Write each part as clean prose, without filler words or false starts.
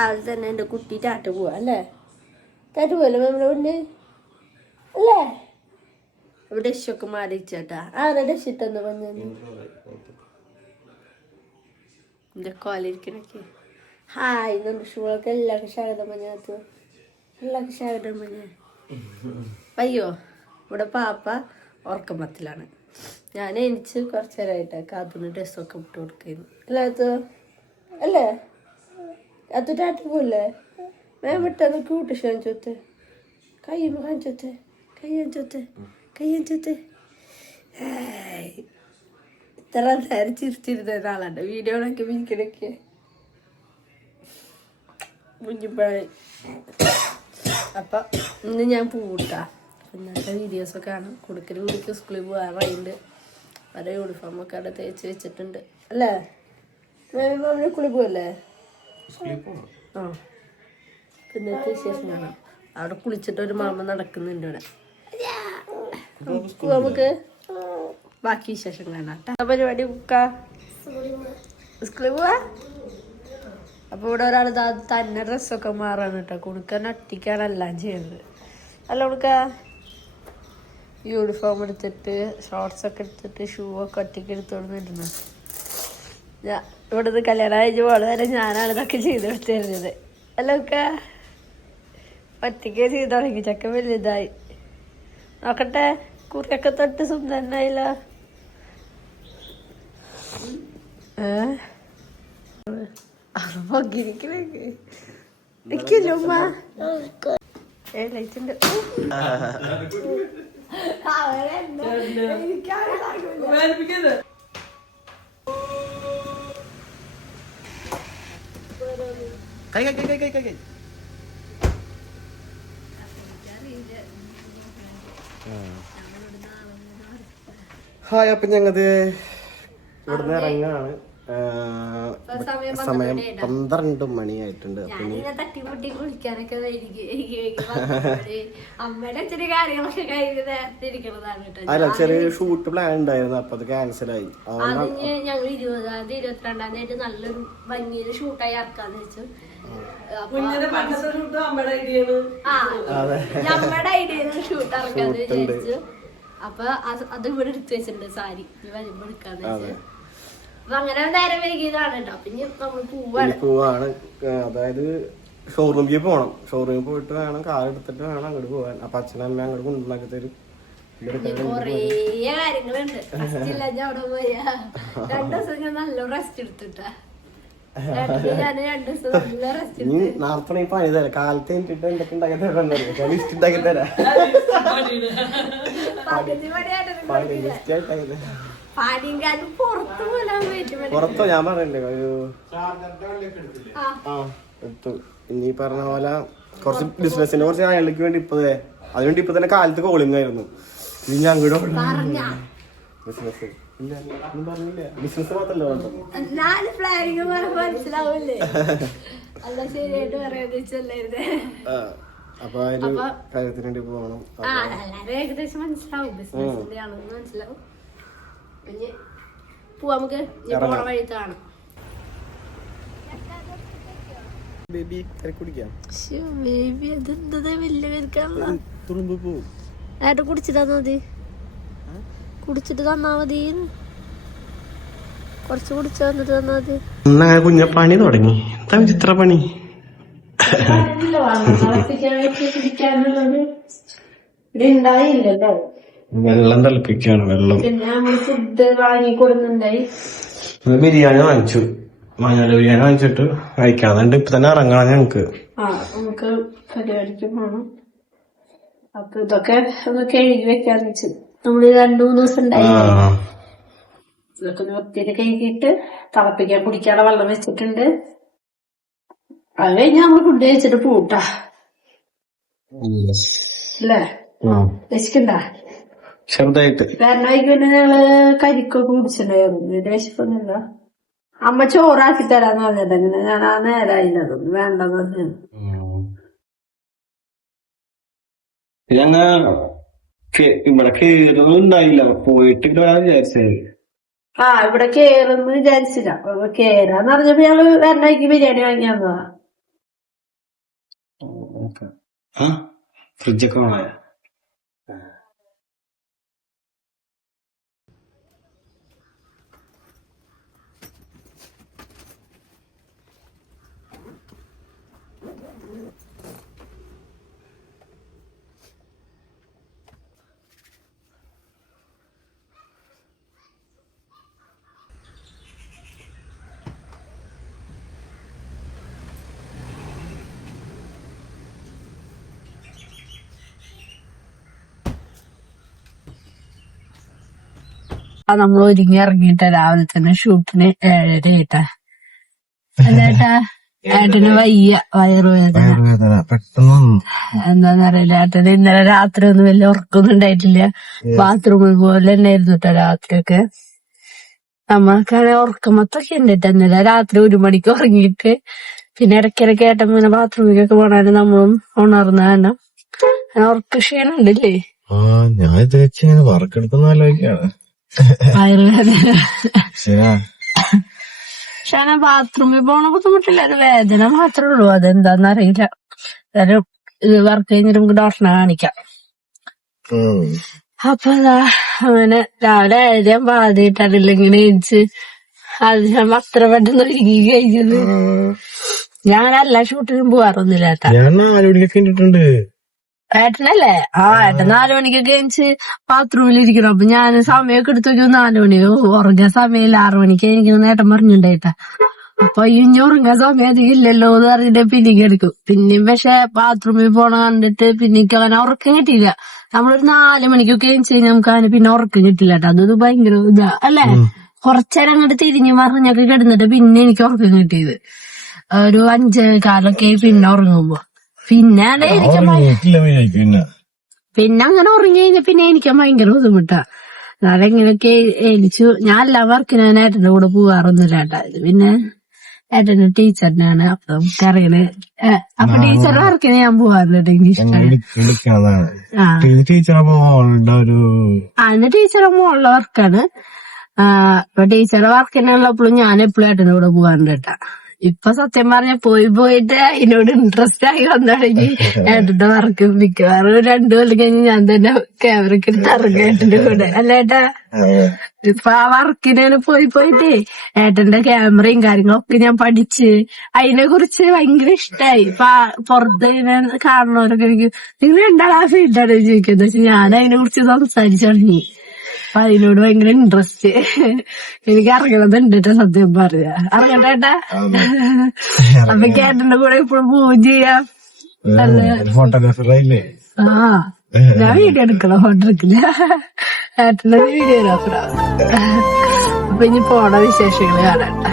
രാവിലെ തന്നെ എൻ്റെ കുട്ടി ടാറ്റ പോവാ അല്ലേ? ടാറ്റ പോവല്ലേ നമ്മുടെ മുന്നേ അല്ലേ? ഇവിടെ ഡഷൊക്കെ മാറിച്ചേട്ടാ. ആരാ ഡഷ് ഇട്ടെന്ന് പറഞ്ഞു എൻ്റെ കോലിരിക്കണൊക്കെ. ഹായ് നമ്മുടെ ഷൂളൊക്കെ എല്ലാവർക്കും സ്വാഗതം പറഞ്ഞത്. എല്ലാവർക്കും സ്വാഗതം പറഞ്ഞ അയ്യോ ഇവിടെ പാപ്പ ഉറക്കമത്തിലാണ്. ഞാൻ എനിച്ച് കുറച്ച് നേരമായിട്ട് കാത്തുനിന്ന് ഡ്രസ്സൊക്കെ ഇട്ട് കൊടുക്കുന്നു. അല്ലാത്ത അല്ലേ അത് ടാറ്റ പോലേ മേമിട്ടാന്ന് ക്യൂട്ട് കാണിച്ചോത്തെ. കയ്യുമ്പോ കാണിച്ചോത്തെ. കയ്യഞ്ചോത്തെ ഇത്ര നേരം ചിരിച്ചിരുന്ന ഒരാളുണ്ട് വീഡിയോകളൊക്കെ മിനിക്കിടയ്ക്ക് മുഞ്ഞിപ്പഴി. അപ്പം ഇന്ന് ഞാൻ പൂട്ടാ. ഇന്നത്തെ വീഡിയോസൊക്കെ കാണാം. കുടിക്ക് സ്കൂളിൽ പോകാറുണ്ട്. പല യൂണിഫോമൊക്കെ അവിടെ തേച്ച് വെച്ചിട്ടുണ്ട് അല്ലേ? മേമിന് സ്കൂളിൽ പോവല്ലേ? ആ പിന്നത്തെ വിശേഷം കാണാം. അവിടെ കുളിച്ചിട്ട് ഒരു മാമ നടക്കുന്നുണ്ട് ഇവിടെ. നമുക്ക് ബാക്കി വിശേഷം കാണാം. പരിപാടി സ്കൂളിൽ പോവാ. അപ്പൊ ഇവിടെ ഒരാൾ തന്നെ ഡ്രസ്സൊക്കെ മാറാണ് കേട്ടോ. കുടുക്കാൻ ഒറ്റയ്ക്കാണ് എല്ലാം ചെയ്യുന്നത് അല്ല കുടുക്ക. യൂണിഫോം എടുത്തിട്ട് ഷോർട്സ് ഒക്കെ എടുത്തിട്ട് ഷൂ ഒക്കെ ഒറ്റയ്ക്ക് എടുത്തോണ്ടിരുന്നു. ഇവിടുന്ന് കല്യാണം കഴിഞ്ഞ് പോണ വരെ ഞാനാണ് ഇതൊക്കെ ചെയ്ത് കൊടുത്തിരുന്നത് അല്ല ഒക്കെ. ഒറ്റയ്ക്ക് ചെയ്ത് തുടങ്ങി. ചക്ക വലുതായി നോക്കട്ടെ. കുറിയൊക്കെ തൊട്ട് സുന്ദരനായില്ല. ഉമ്മ ലൈറ്റുണ്ട്. ഹായ്, അപ്പൊ ഞങ്ങത് ഇവിടുന്ന് ഇറങ്ങാണ്. സമയം 12 മണിയായിട്ടുണ്ട്. തട്ടിമുട്ടി കുളിക്കാനൊക്കെ അമ്മയുടെ ചെറിയ കാര്യങ്ങളൊക്കെ കഴിഞ്ഞ് നേരത്തെ ഇരിക്കണതാണ് കേട്ടോ. അല്ല, ചെറിയൊരു ഷൂട്ട് പ്ലാൻ ഉണ്ടായിരുന്നു. അപ്പൊ അത് ക്യാൻസൽ ആയി. അതിന് ഞങ്ങൾ 20-ാം തീയതി 22-ാം തീയതി നല്ലൊരു ഭംഗിയില് ഷൂട്ടായി ഇറക്കാന്ന് വെച്ചു. നമ്മുടെ ഐഡിയയില് ഷൂട്ട് ഇറക്കാന്ന് വിചാരിച്ചു. അപ്പൊ അത് ഇവിടെ എടുത്തു വെച്ചിട്ടുണ്ട്. സാരി വരുമ്പോ എടുക്കാന്ന് വെച്ചു. അപ്പൊ അങ്ങനെ നേരം വൈകിയതാണ് കേട്ടോ. പിന്നെ നമ്മൾ പോവാണ്. അതായത് ഷോറൂമിൽ പോണം. ഷോറൂമിൽ പോയിട്ട് വേണം കാർ എടുത്തിട്ട് വേണം അങ്ങോട്ട് പോവാൻ. അപ്പൊ അച്ഛനമ്മ അങ്ങോട്ട് കൊണ്ടുണ്ടാക്കി തരും. കൊറേ കാര്യങ്ങളുണ്ട്. റെസ്റ്റ് ഇല്ല. ഞാൻ അവിടെ പോയാ 2 ദിവസം ഞാൻ നല്ല റെസ്റ്റ് എടുത്തിട്ടാ. ഞാൻ 2 ദിവസം നല്ല റെസ്റ്റ് എടുത്തു. നാളെ പണി തരാം. കാലത്ത് എനിക്കിട്ട് എന്തൊക്കെ ഉണ്ടാക്കി തരാം. ലിസ്റ്റ് ഉണ്ടാക്കി തരാം. പുറത്തോ ഞാൻ പറയണ്ടേ ഒരു എടുത്തു. ഇനി പറഞ്ഞ പോലെ കുറച്ച് ബിസിനസിന്റെ കുറച്ച് അയാൾക്ക് വേണ്ടി അതിനുവേണ്ടി ഇപ്പൊ തന്നെ കാലത്ത് കോളിംഗ് ആയിരുന്നു. ഇനി ഞാൻ അങ്ങോട്ട് ബിസിനസ് പറഞ്ഞില്ല. ബിസിനസ് മാത്രല്ല മനസ്സിലാവൂലേ? അല്ല ശരിയായിട്ട് പറയാന്ന്. അപ്പൊ അതിന് കാര്യത്തിന് വേണ്ടി പോകണം. ഏകദേശം മനസ്സിലാവും. ബിസിനസിന്റെ ആണെന്ന് മനസ്സിലാവും. പിന്നെ പോവാ നമുക്ക്. പോണ വഴി കാണാം. ഏട്ടൻ കുടിച്ചിട്ട് തന്നാ മതി. കുടിച്ചിട്ട് തന്നാ മതി. കുറച്ച് കുടിച്ചു വന്നിട്ട് തന്നാ മതി. കുഞ്ഞ പണി തുടങ്ങി. എന്താ വിചിത്ര പണി? വെള്ളം തിളപ്പിക്കാണ്. വെള്ളം ഫുഡ് വാങ്ങിക്കൊടുന്നുണ്ടായി. ബിരിയാണി വാങ്ങിച്ചു. മഞ്ഞൾ ബിരിയാണി വാങ്ങിച്ചിട്ട് കഴിക്കാതുണ്ട്. ഇപ്പൊ തന്നെ ഇറങ്ങാൻ ഞങ്ങക്ക്. നമുക്ക് പരിപാടിക്ക് പോണം. അപ്പൊ ഇതൊക്കെ ഒന്ന് കഴുകി വെക്കാന്ന് വെച്ചു. നമ്മള് 2-3 ദിവസം ഉണ്ടായി. ഇതൊക്കെ ഒന്ന് ഒത്തിരി കഴുകിയിട്ട് തിളപ്പിക്കാൻ കുടിക്കാനുള്ള വെള്ളം വെച്ചിട്ടുണ്ട്. അത് കഴിഞ്ഞാൽ നമ്മള് ഫുഡ് കഴിച്ചിട്ട് പൂട്ടാ അല്ലേ? രസിക്കണ്ട ചെറുതായിട്ട്. വരണമായിക്ക് പിന്നെ ഞങ്ങള് കരിക്കൊക്കെ കുടിച്ചിട്ടുണ്ടായിരുന്നു. ദേശപ്പൊന്നുമില്ല. അമ്മ ചോറാക്കി തരാന്ന് പറഞ്ഞിട്ട് അങ്ങനെ ഞാൻ ആ നേരായില്ല. അതൊന്നും വേണ്ടെന്ന് പറഞ്ഞു. ഞങ്ങ ഇവിടെ കേറുന്നുണ്ടായില്ല. പോയിട്ട് വിചാരിച്ചത്. ഇവിടെ കേറുന്ന് വിചാരിച്ചില്ല. കേറാന്ന് പറഞ്ഞപ്പോ ഞങ്ങള് വരണമായിക്ക് ബിരിയാണി വാങ്ങിയാന്നതാ. ഫ്രിഡ്ജൊക്കെ ഓണായ നമ്മൾ ഒരുങ്ങി ഇറങ്ങിയിട്ട രാവിലെ തന്നെ ഷൂട്ടിന് 7:30 ആയിട്ടാ. അല്ലേട്ടാ ഏട്ടന് വയറുവേദന പെട്ടെന്ന് എന്താന്നറിയില്ല. ഏട്ടന് ഇന്നലെ രാത്രി ഒന്നും വലിയ ഉറക്കൊന്നും ഉണ്ടായിട്ടില്ല. ബാത്റൂമിൽ പോലെ തന്നെയായിരുന്നു കേട്ടോ രാത്രിയൊക്കെ. നമ്മൾക്കാണെ ഉറക്കമൊത്തൊക്കെ ഉണ്ട്. ഇന്നലെ രാത്രി 1 മണിക്ക് ഉറങ്ങിയിട്ട് പിന്നെ ഇടയ്ക്കിടയ്ക്ക് ഏട്ടൻ ഇങ്ങനെ ബാത്റൂമിലേക്കൊക്കെ പോണാലും നമ്മളും ഉണർന്ന തന്നെ ഉറക്ക ക്ഷീണം ഉണ്ടല്ലേ. ഞാൻ ഇത് വെച്ച് ഇങ്ങനെ വറക്കെടുക്കുന്ന ആലോചിക്കാണ്. ആയുർവേദന പക്ഷെ ബാത്റൂമിൽ പോണ ബുദ്ധിമുട്ടില്ല. ഒരു വേദന മാത്രമേ ഉള്ളൂ. അതെന്താന്നറിയില്ല. എന്തായാലും ഇത് വർക്ക് കഴിഞ്ഞിട്ട് നമുക്ക് ഡോക്ടറിനെ കാണിക്കാം. അപ്പൊ അങ്ങനെ രാവിലെ 7 പാതിയിട്ടാണില്ല ഇങ്ങനെ എണിച്ച് അത് ഞാൻ അത്ര പെട്ടെന്ന് ഒരുങ്ങി കഴിഞ്ഞത്. ഞാൻ എല്ലാ ഷൂട്ടിനും പോവാറൊന്നുമില്ല ഏട്ടാ. ഞാൻ 4 മണിക്കൊക്കെ കണ്ടിട്ടുണ്ട്. ഏട്ടനല്ലേ? ഏട്ടൻ 4 മണിക്കൊക്കെ എണിച്ച് ബാത്റൂമിലിരിക്കണം. അപ്പൊ ഞാൻ സമയമൊക്കെ എടുത്ത് നോക്കിയോ 4 മണി ഉറങ്ങാൻ സമയമില്ല. 6 മണിക്ക് എനിക്കൊന്ന് ഏട്ടൻ പറഞ്ഞിട്ടുണ്ടായിട്ടാ. അപ്പൊ ഇനി ഉറങ്ങാൻ സമയം അധികം ഇല്ലല്ലോ എന്ന് പറഞ്ഞിട്ട് പിന്നെയും എടുക്കും. പിന്നെയും പക്ഷെ ബാത്റൂമിൽ പോണ കണ്ടിട്ട് പിന്നെ അങ്ങനെ ഉറക്കം കിട്ടിയില്ല. നമ്മളൊരു 4 മണിക്കൊക്കെ എണിച്ച് കഴിഞ്ഞാൽ നമുക്ക് അതിന് പിന്നെ ഉറക്കം കിട്ടില്ല കേട്ടോ. അതൊരു ഭയങ്കര ഇതാ അല്ലേ. കുറച്ചേരം അങ്ങോട്ട് തിരിഞ്ഞു മറിഞ്ഞൊക്കെ കിടന്നിട്ട് പിന്നെ എനിക്ക് ഉറക്കം കിട്ടിയത് ഒരു 5:15 പിന്നെ ഉറങ്ങുമ്പോ. പിന്നെ അങ്ങനെ ഉറങ്ങി കഴിഞ്ഞ പിന്നെ എനിക്ക് ഭയങ്കര ബുദ്ധിമുട്ടാ. അതെങ്ങനെയൊക്കെ എണിച്ചു. ഞാൻ എല്ലാ വർക്കിനും ഞാൻ ഏട്ടന്റെ കൂടെ പോവാറൊന്നുമില്ല കേട്ടാ. ഇത് പിന്നെ ഏട്ടന്റെ ടീച്ചറിനാണ്. അപ്പൊ നമുക്കറിയണേ. അപ്പൊ ടീച്ചറുടെ വർക്കിന് ഞാൻ പോവാറില്ല. എനിക്ക് ഇഷ്ടമാണ്. ടീച്ചറെ മോളുള്ള വർക്കാണ്. അപ്പൊ ടീച്ചറുടെ വർക്കിനുള്ളപ്പോഴും ഞാൻ എപ്പോഴും ഏട്ടന്റെ കൂടെ പോവാറുണ്ട് കേട്ടാ. ഇപ്പൊ സത്യം പറഞ്ഞ പോയിട്ട് അതിനോട് ഇൻട്രസ്റ്റ് ആയി വന്നിടങ്ങി ഏട്ടന്റെ വർക്ക് മിക്കവാറും 2 കൊല്ലം കഴിഞ്ഞ് ഞാൻ തന്നെ ക്യാമറയ്ക്ക് എടുത്ത് ഇറങ്ങും ഏട്ടന്റെ കൂടെ. അല്ലേട്ടാ? ഇപ്പൊ ആ വർക്കിനാണ് പോയിട്ടേ ഏട്ടന്റെ ക്യാമറയും കാര്യങ്ങളൊക്കെ ഞാൻ പഠിച്ച് അതിനെ കുറിച്ച് ഭയങ്കര ഇഷ്ടായി. പുറത്ത് ഇങ്ങനെ കാണുന്നവരൊക്കെ എനിക്ക് നിങ്ങൾ രണ്ടാൾ ആ ഫീൽഡാണ് ചോദിക്കുന്നത്. പക്ഷെ ഞാൻ അതിനെ കുറിച്ച് സംസാരിച്ചു തുടങ്ങി. അപ്പൊ അതിനോട് ഭയങ്കര ഇൻട്രസ്റ്റ്. എനിക്ക് ഇറങ്ങണതുണ്ട് കേട്ടോ. സത്യം പറയാ ഇറങ്ങട്ടെ ഏട്ടാ. അപ്പൊ ഏട്ടന്റെ കൂടെ ഇപ്പോഴും പോവുകയും ചെയ്യാം. ഫോട്ടോഗ്രാഫർ. ഞാൻ വീഡിയോ എടുക്കണം. ഫോട്ടോ എടുക്കില്ല. ഏട്ടന്റെ വീഡിയോഗ്രാഫറാ. അപ്പൊ ഇനി പോണ വിശേഷങ്ങള് കാണാട്ട.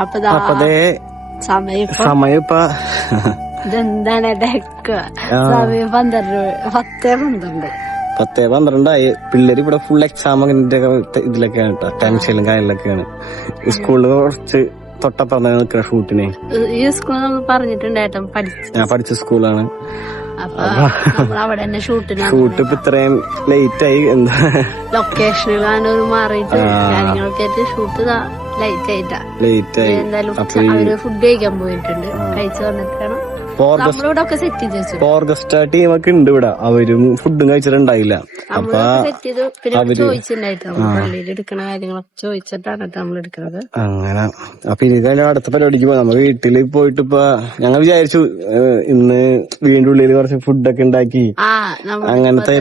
അപ്പൊ സമയം ഇപ്പൊ ഇതെന്താണ് സമയം 10:12 പിള്ളേര് ഇവിടെ ഫുൾ എക്സാം ഇതിലൊക്കെയാണ് കേട്ടോ. ടെൻഷനും കാര്യങ്ങളൊക്കെയാണ്. സ്കൂളിൽ കുറച്ച് തൊട്ടപ്പുറം നിൽക്കുന്ന ഷൂട്ടിനെ. ഈ സ്കൂളിൽ നമ്മൾ പറഞ്ഞിട്ടുണ്ടായിട്ടും ഞാൻ പഠിച്ച സ്കൂളാണ്. അവിടെ തന്നെ ഷൂട്ട് ഇപ്പൊ ഇത്രയും ലേറ്റ് ആയി. എന്താ ലൊക്കേഷനിലാണ് മാറിയിട്ട് കാര്യങ്ങളൊക്കെ ആയിട്ട് ഷൂട്ട് ലേറ്റ് ആയി. എന്തായാലും അവര് ഫുഡ് കഴിക്കാൻ പോയിട്ടുണ്ട്. കഴിച്ചു വന്നിട്ട് വേണം നമ്മളോട് ഒക്കെ സെറ്റ് ചെയ്ത് വെച്ചു. ഓർക്കസ്ട്ര ടീമൊക്കെ ഉണ്ട് ഇവിടെ. അവരും ഫുഡും കഴിച്ചിട്ടുണ്ടായില്ല. അപ്പൊ സെറ്റ് ചെയ്തു. പിന്നെ ചോദിച്ചിട്ടുണ്ടായിട്ട് പള്ളിയിൽ എടുക്കണ കാര്യങ്ങളൊക്കെ ചോദിച്ചിട്ടാണ് നമ്മൾ എടുക്കുന്നത്. അങ്ങനെ അപ്പൊ ഇനി കഴിഞ്ഞ അടുത്ത പരിപാടിക്ക് പോകാം. നമ്മ വീട്ടില് പോയിട്ട് ഇപ്പൊ ഞങ്ങൾ വിചാരിച്ചു ഇന്ന് വീണ്ടും ഉള്ളിൽ കുറച്ച് ഫുഡൊക്കെ ഉണ്ടാക്കി അങ്ങനത്തെ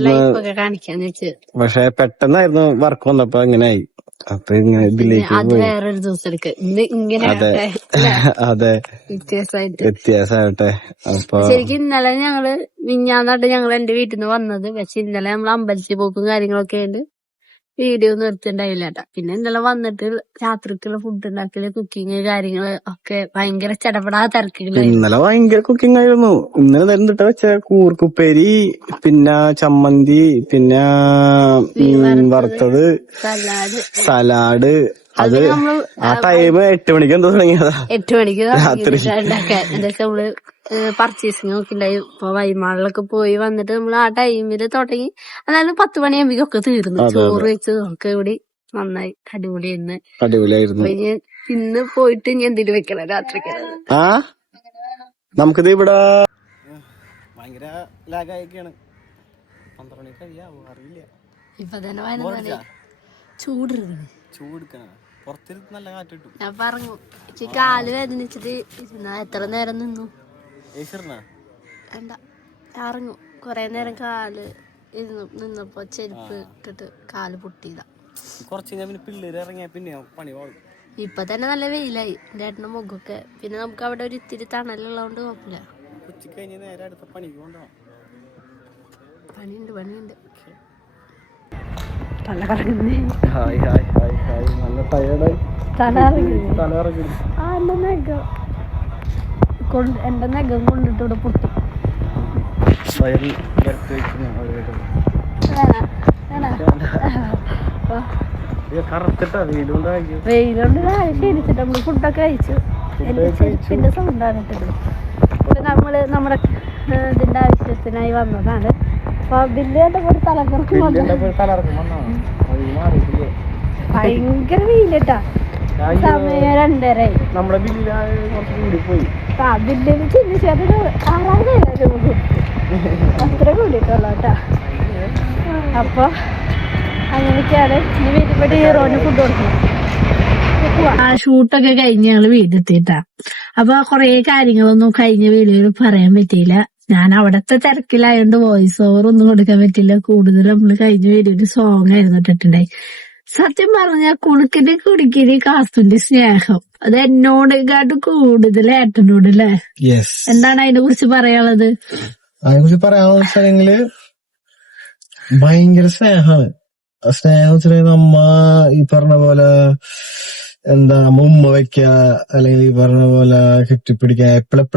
കാണിക്കാന്ന് വെച്ച്. പക്ഷെ പെട്ടെന്നായിരുന്നു വർക്ക് വന്നപ്പോ അങ്ങനെയായി. അപ്പൊ ഇങ്ങനെ ഇതിലേക്ക് വേറൊരു ദിവസം എടുക്ക. അതെ വ്യത്യാസമായിട്ടെ. അപ്പൊ ശരിക്കും ഇന്നലെ മിഞ്ഞാന്നാട്ട് ഞങ്ങൾ എന്റെ വീട്ടിൽ നിന്ന് വന്നത്. പക്ഷെ ഇന്നലെ നമ്മൾ അമ്പലത്തിൽ പോക്കും കാര്യങ്ങളൊക്കെ ഉണ്ട്. വീഡിയോ ഒന്നും എടുത്തിട്ടുണ്ടായില്ല കേട്ടാ. പിന്നെ ഇന്നലെ വന്നിട്ട് രാത്രിക്കുള്ള ഫുഡ് ഉണ്ടാക്കല്, കുക്കിങ് കാര്യങ്ങള് ഒക്കെ ഭയങ്കര ചടപടാ തിരക്കുകളായിരുന്നു. ഇന്നലെ ഭയങ്കര കുക്കിംഗ് ആയിരുന്നു. ഇന്നലെ എന്തിട്ട വെച്ച കൂർക്കുപ്പേരി, പിന്നെ ചമ്മന്തി, പിന്നെ വറുത്തത്, സലാഡ്. അത് ആ ടൈം 8 മണിക്ക് എന്തോ തുടങ്ങിയതാ. 8 മണിക്ക് ഉണ്ടാക്കാൻ. എന്താ വെച്ചാ നമ്മള് പർച്ചേസിങ് നോക്കിണ്ടായി. ഇപ്പൊ വൈമാളിലൊക്കെ പോയി വന്നിട്ട് നമ്മള് ആ ടൈമില് തുടങ്ങി. അതായത് 10 മണിയാകുമ്പോഴൊക്കെ തീർന്നു. ചോറ് വെച്ച് നമുക്ക് ഇവിടെ നന്നായി അടിപൊളിയായിരുന്നു. ഇന്ന് പോയിട്ട് ഇനി എന്തെങ്കിലും വെക്കണം രാത്രിക്ക്. നമുക്കിത് ഇവിടെ ഭയങ്കര ലാഗായൊക്കെയാണ്. 12 മണി കഴിയാവോ അറിയില്ല. ഇപ്പൊ തന്നെ ചൂടെടുക്കണം. പുറത്തിരുന്ന് നല്ല കാറ്റ് കിട്ടും. ഞാൻ പറഞ്ഞു കാല് വേദനിച്ചിട്ട് എത്ര നേരം നിന്നു. വേണ്ട ഇറങ്ങു. കൊറേ നേരം കാല് നിന്നപ്പോ ചെരുപ്പ് ഇട്ടിട്ട് കാല് പൊട്ടിയതാ. കുറച്ച് പിള്ളേര് ഇറങ്ങിയ പിന്നെ പണി പോകും. ഇപ്പൊ തന്നെ നല്ല വെയിലായി എന്റെ ഏട്ടന്റെ മുഖമൊക്കെ. പിന്നെ നമുക്ക് അവിടെ ഒരു ഇത്തിരി തണലുള്ളതുകൊണ്ട് കുഴപ്പമില്ല. പണിയുണ്ട് എന്റെ നഖം കൊണ്ടിട്ട് ഇവിടെ പൊട്ടി. വെയിലുണ്ട് ക്ഷീണിച്ചിട്ട് നമ്മള് ഫുഡൊക്കെ കഴിച്ചു. എന്റെ ചെരുപ്പിന്റെ സൗണ്ടാണ് ഇട്ടത്. ഇപ്പൊ നമ്മുടെ ഇതിന്റെ ആവശ്യത്തിനായി വന്നതാണ്. അപ്പൊ ബില്ല് കണ്ടപ്പോ ഒരു തലകറക്കം ഭയങ്കര വെയിലട്ടാ. സമയം 2:30. നമ്മുടെ ബില്ലിൽ ചിന്തിച്ചു അതൊരു 6,000 രൂപ കൊടുത്തു. അത്ര കൂടിയിട്ടുള്ളൂ കേട്ടാ. അപ്പൊ അങ്ങനെയൊക്കെയാണ്. ഇനി വീട്ടിൽ ഹീറോന് ഫുഡ് കൊടുക്കണം. ആ ഷൂട്ടൊക്കെ കഴിഞ്ഞ് ഞങ്ങള് വീടെത്തിട്ടാ. അപ്പൊ കൊറേ കാര്യങ്ങളൊന്നും കഴിഞ്ഞ വീഡിയോയിൽ പറയാൻ പറ്റിയില്ല. ഞാൻ അവിടത്തെ തിരക്കിലായോണ്ട് വോയിസ് ഓവർ ഒന്നും കൊടുക്കാൻ പറ്റില്ല. കൂടുതൽ നമ്മള് കഴിഞ്ഞ വീഡിയോയില് സോങ് ആയിരുന്നു ഇട്ടിട്ടുണ്ടായി. സത്യം പറഞ്ഞ കുടിക്കിന് കാസ്തുന്റെ സ്നേഹം അത് എന്നോടേക്കാട്ടും കൂടുതൽ ഏട്ടനോട് അല്ലേ? എന്താണ് അതിനെ കുറിച്ച് പറയാനുള്ളത്? അതിനെക്കുറിച്ച് പറയാനുള്ള ഭയങ്കര സ്നേഹമാണ്. സ്നേഹം വെച്ചിട്ടുണ്ടെങ്കിൽ നമ്മ ഈ പറഞ്ഞ പോലെ ഉമ്മ വെക്ക, അല്ലെങ്കിൽ ഈ പറഞ്ഞ പോലെ കെട്ടിപ്പിടിക്കുക,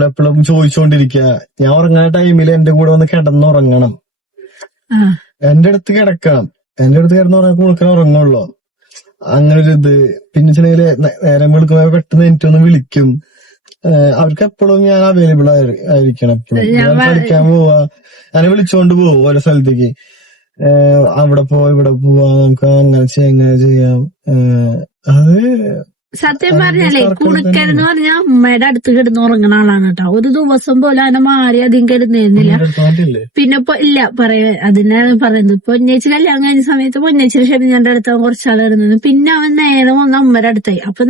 എപ്പോഴും ചോദിച്ചോണ്ടിരിക്കുക. ഞാൻ ഉറങ്ങുന്ന ടൈമിൽ എന്റെ കൂടെ വന്ന് കിടന്നുറങ്ങണം, എന്റെ അടുത്ത് കിടക്കണം, എന്റെ അടുത്ത് കിടന്നുറങ്ങാൻ കൊടുക്കാൻ ഉറങ്ങുള്ളൂ. അങ്ങനെ ഒരു ഇത്. പിന്നെ വെച്ചിട്ടുണ്ടെങ്കിൽ നേരം കൊടുക്കുമ്പോ പെട്ടെന്ന് എനിക്കൊന്ന് വിളിക്കും. അവർക്ക് എപ്പോഴും ഞാൻ അവൈലബിൾ ആയിരിക്കണം. എപ്പോഴും ഞാൻ കളിക്കാൻ പോവാ, ഞാൻ വിളിച്ചോണ്ട് പോവും ഓരോ സ്ഥലത്തേക്ക്. അവിടെ പോവാ, ഇവിടെ പോവാ, നമുക്ക് അങ്ങനെ ചെയ്യാം, ഇങ്ങനെ ചെയ്യാം. അത് സത്യം പറഞ്ഞാലേ കുണുക്കൻ എന്ന് പറഞ്ഞാൽ അമ്മയുടെ അടുത്ത് കിടന്ന് ഉറങ്ങുന്ന ആളാണ് കേട്ടോ. ഒരു ദിവസം പോലും അതിനെ മാറി അധികം കിടന്നിരുന്നില്ല. പിന്നെ ഇപ്പൊ ഇല്ല അതിനാണ് പറയുന്നത്. പൊന്നേച്ചി കല്യാണം കഴിഞ്ഞ സമയത്ത് പൊന്നേച്ചിയുടെ ഷെബിഞ്ഞാന്റെ അടുത്ത് കുറച്ചാൾ കിടന്നത്. പിന്നെ അവൻ നേരെ വന്ന് അമ്മയുടെ അടുത്തായി. അപ്പൊ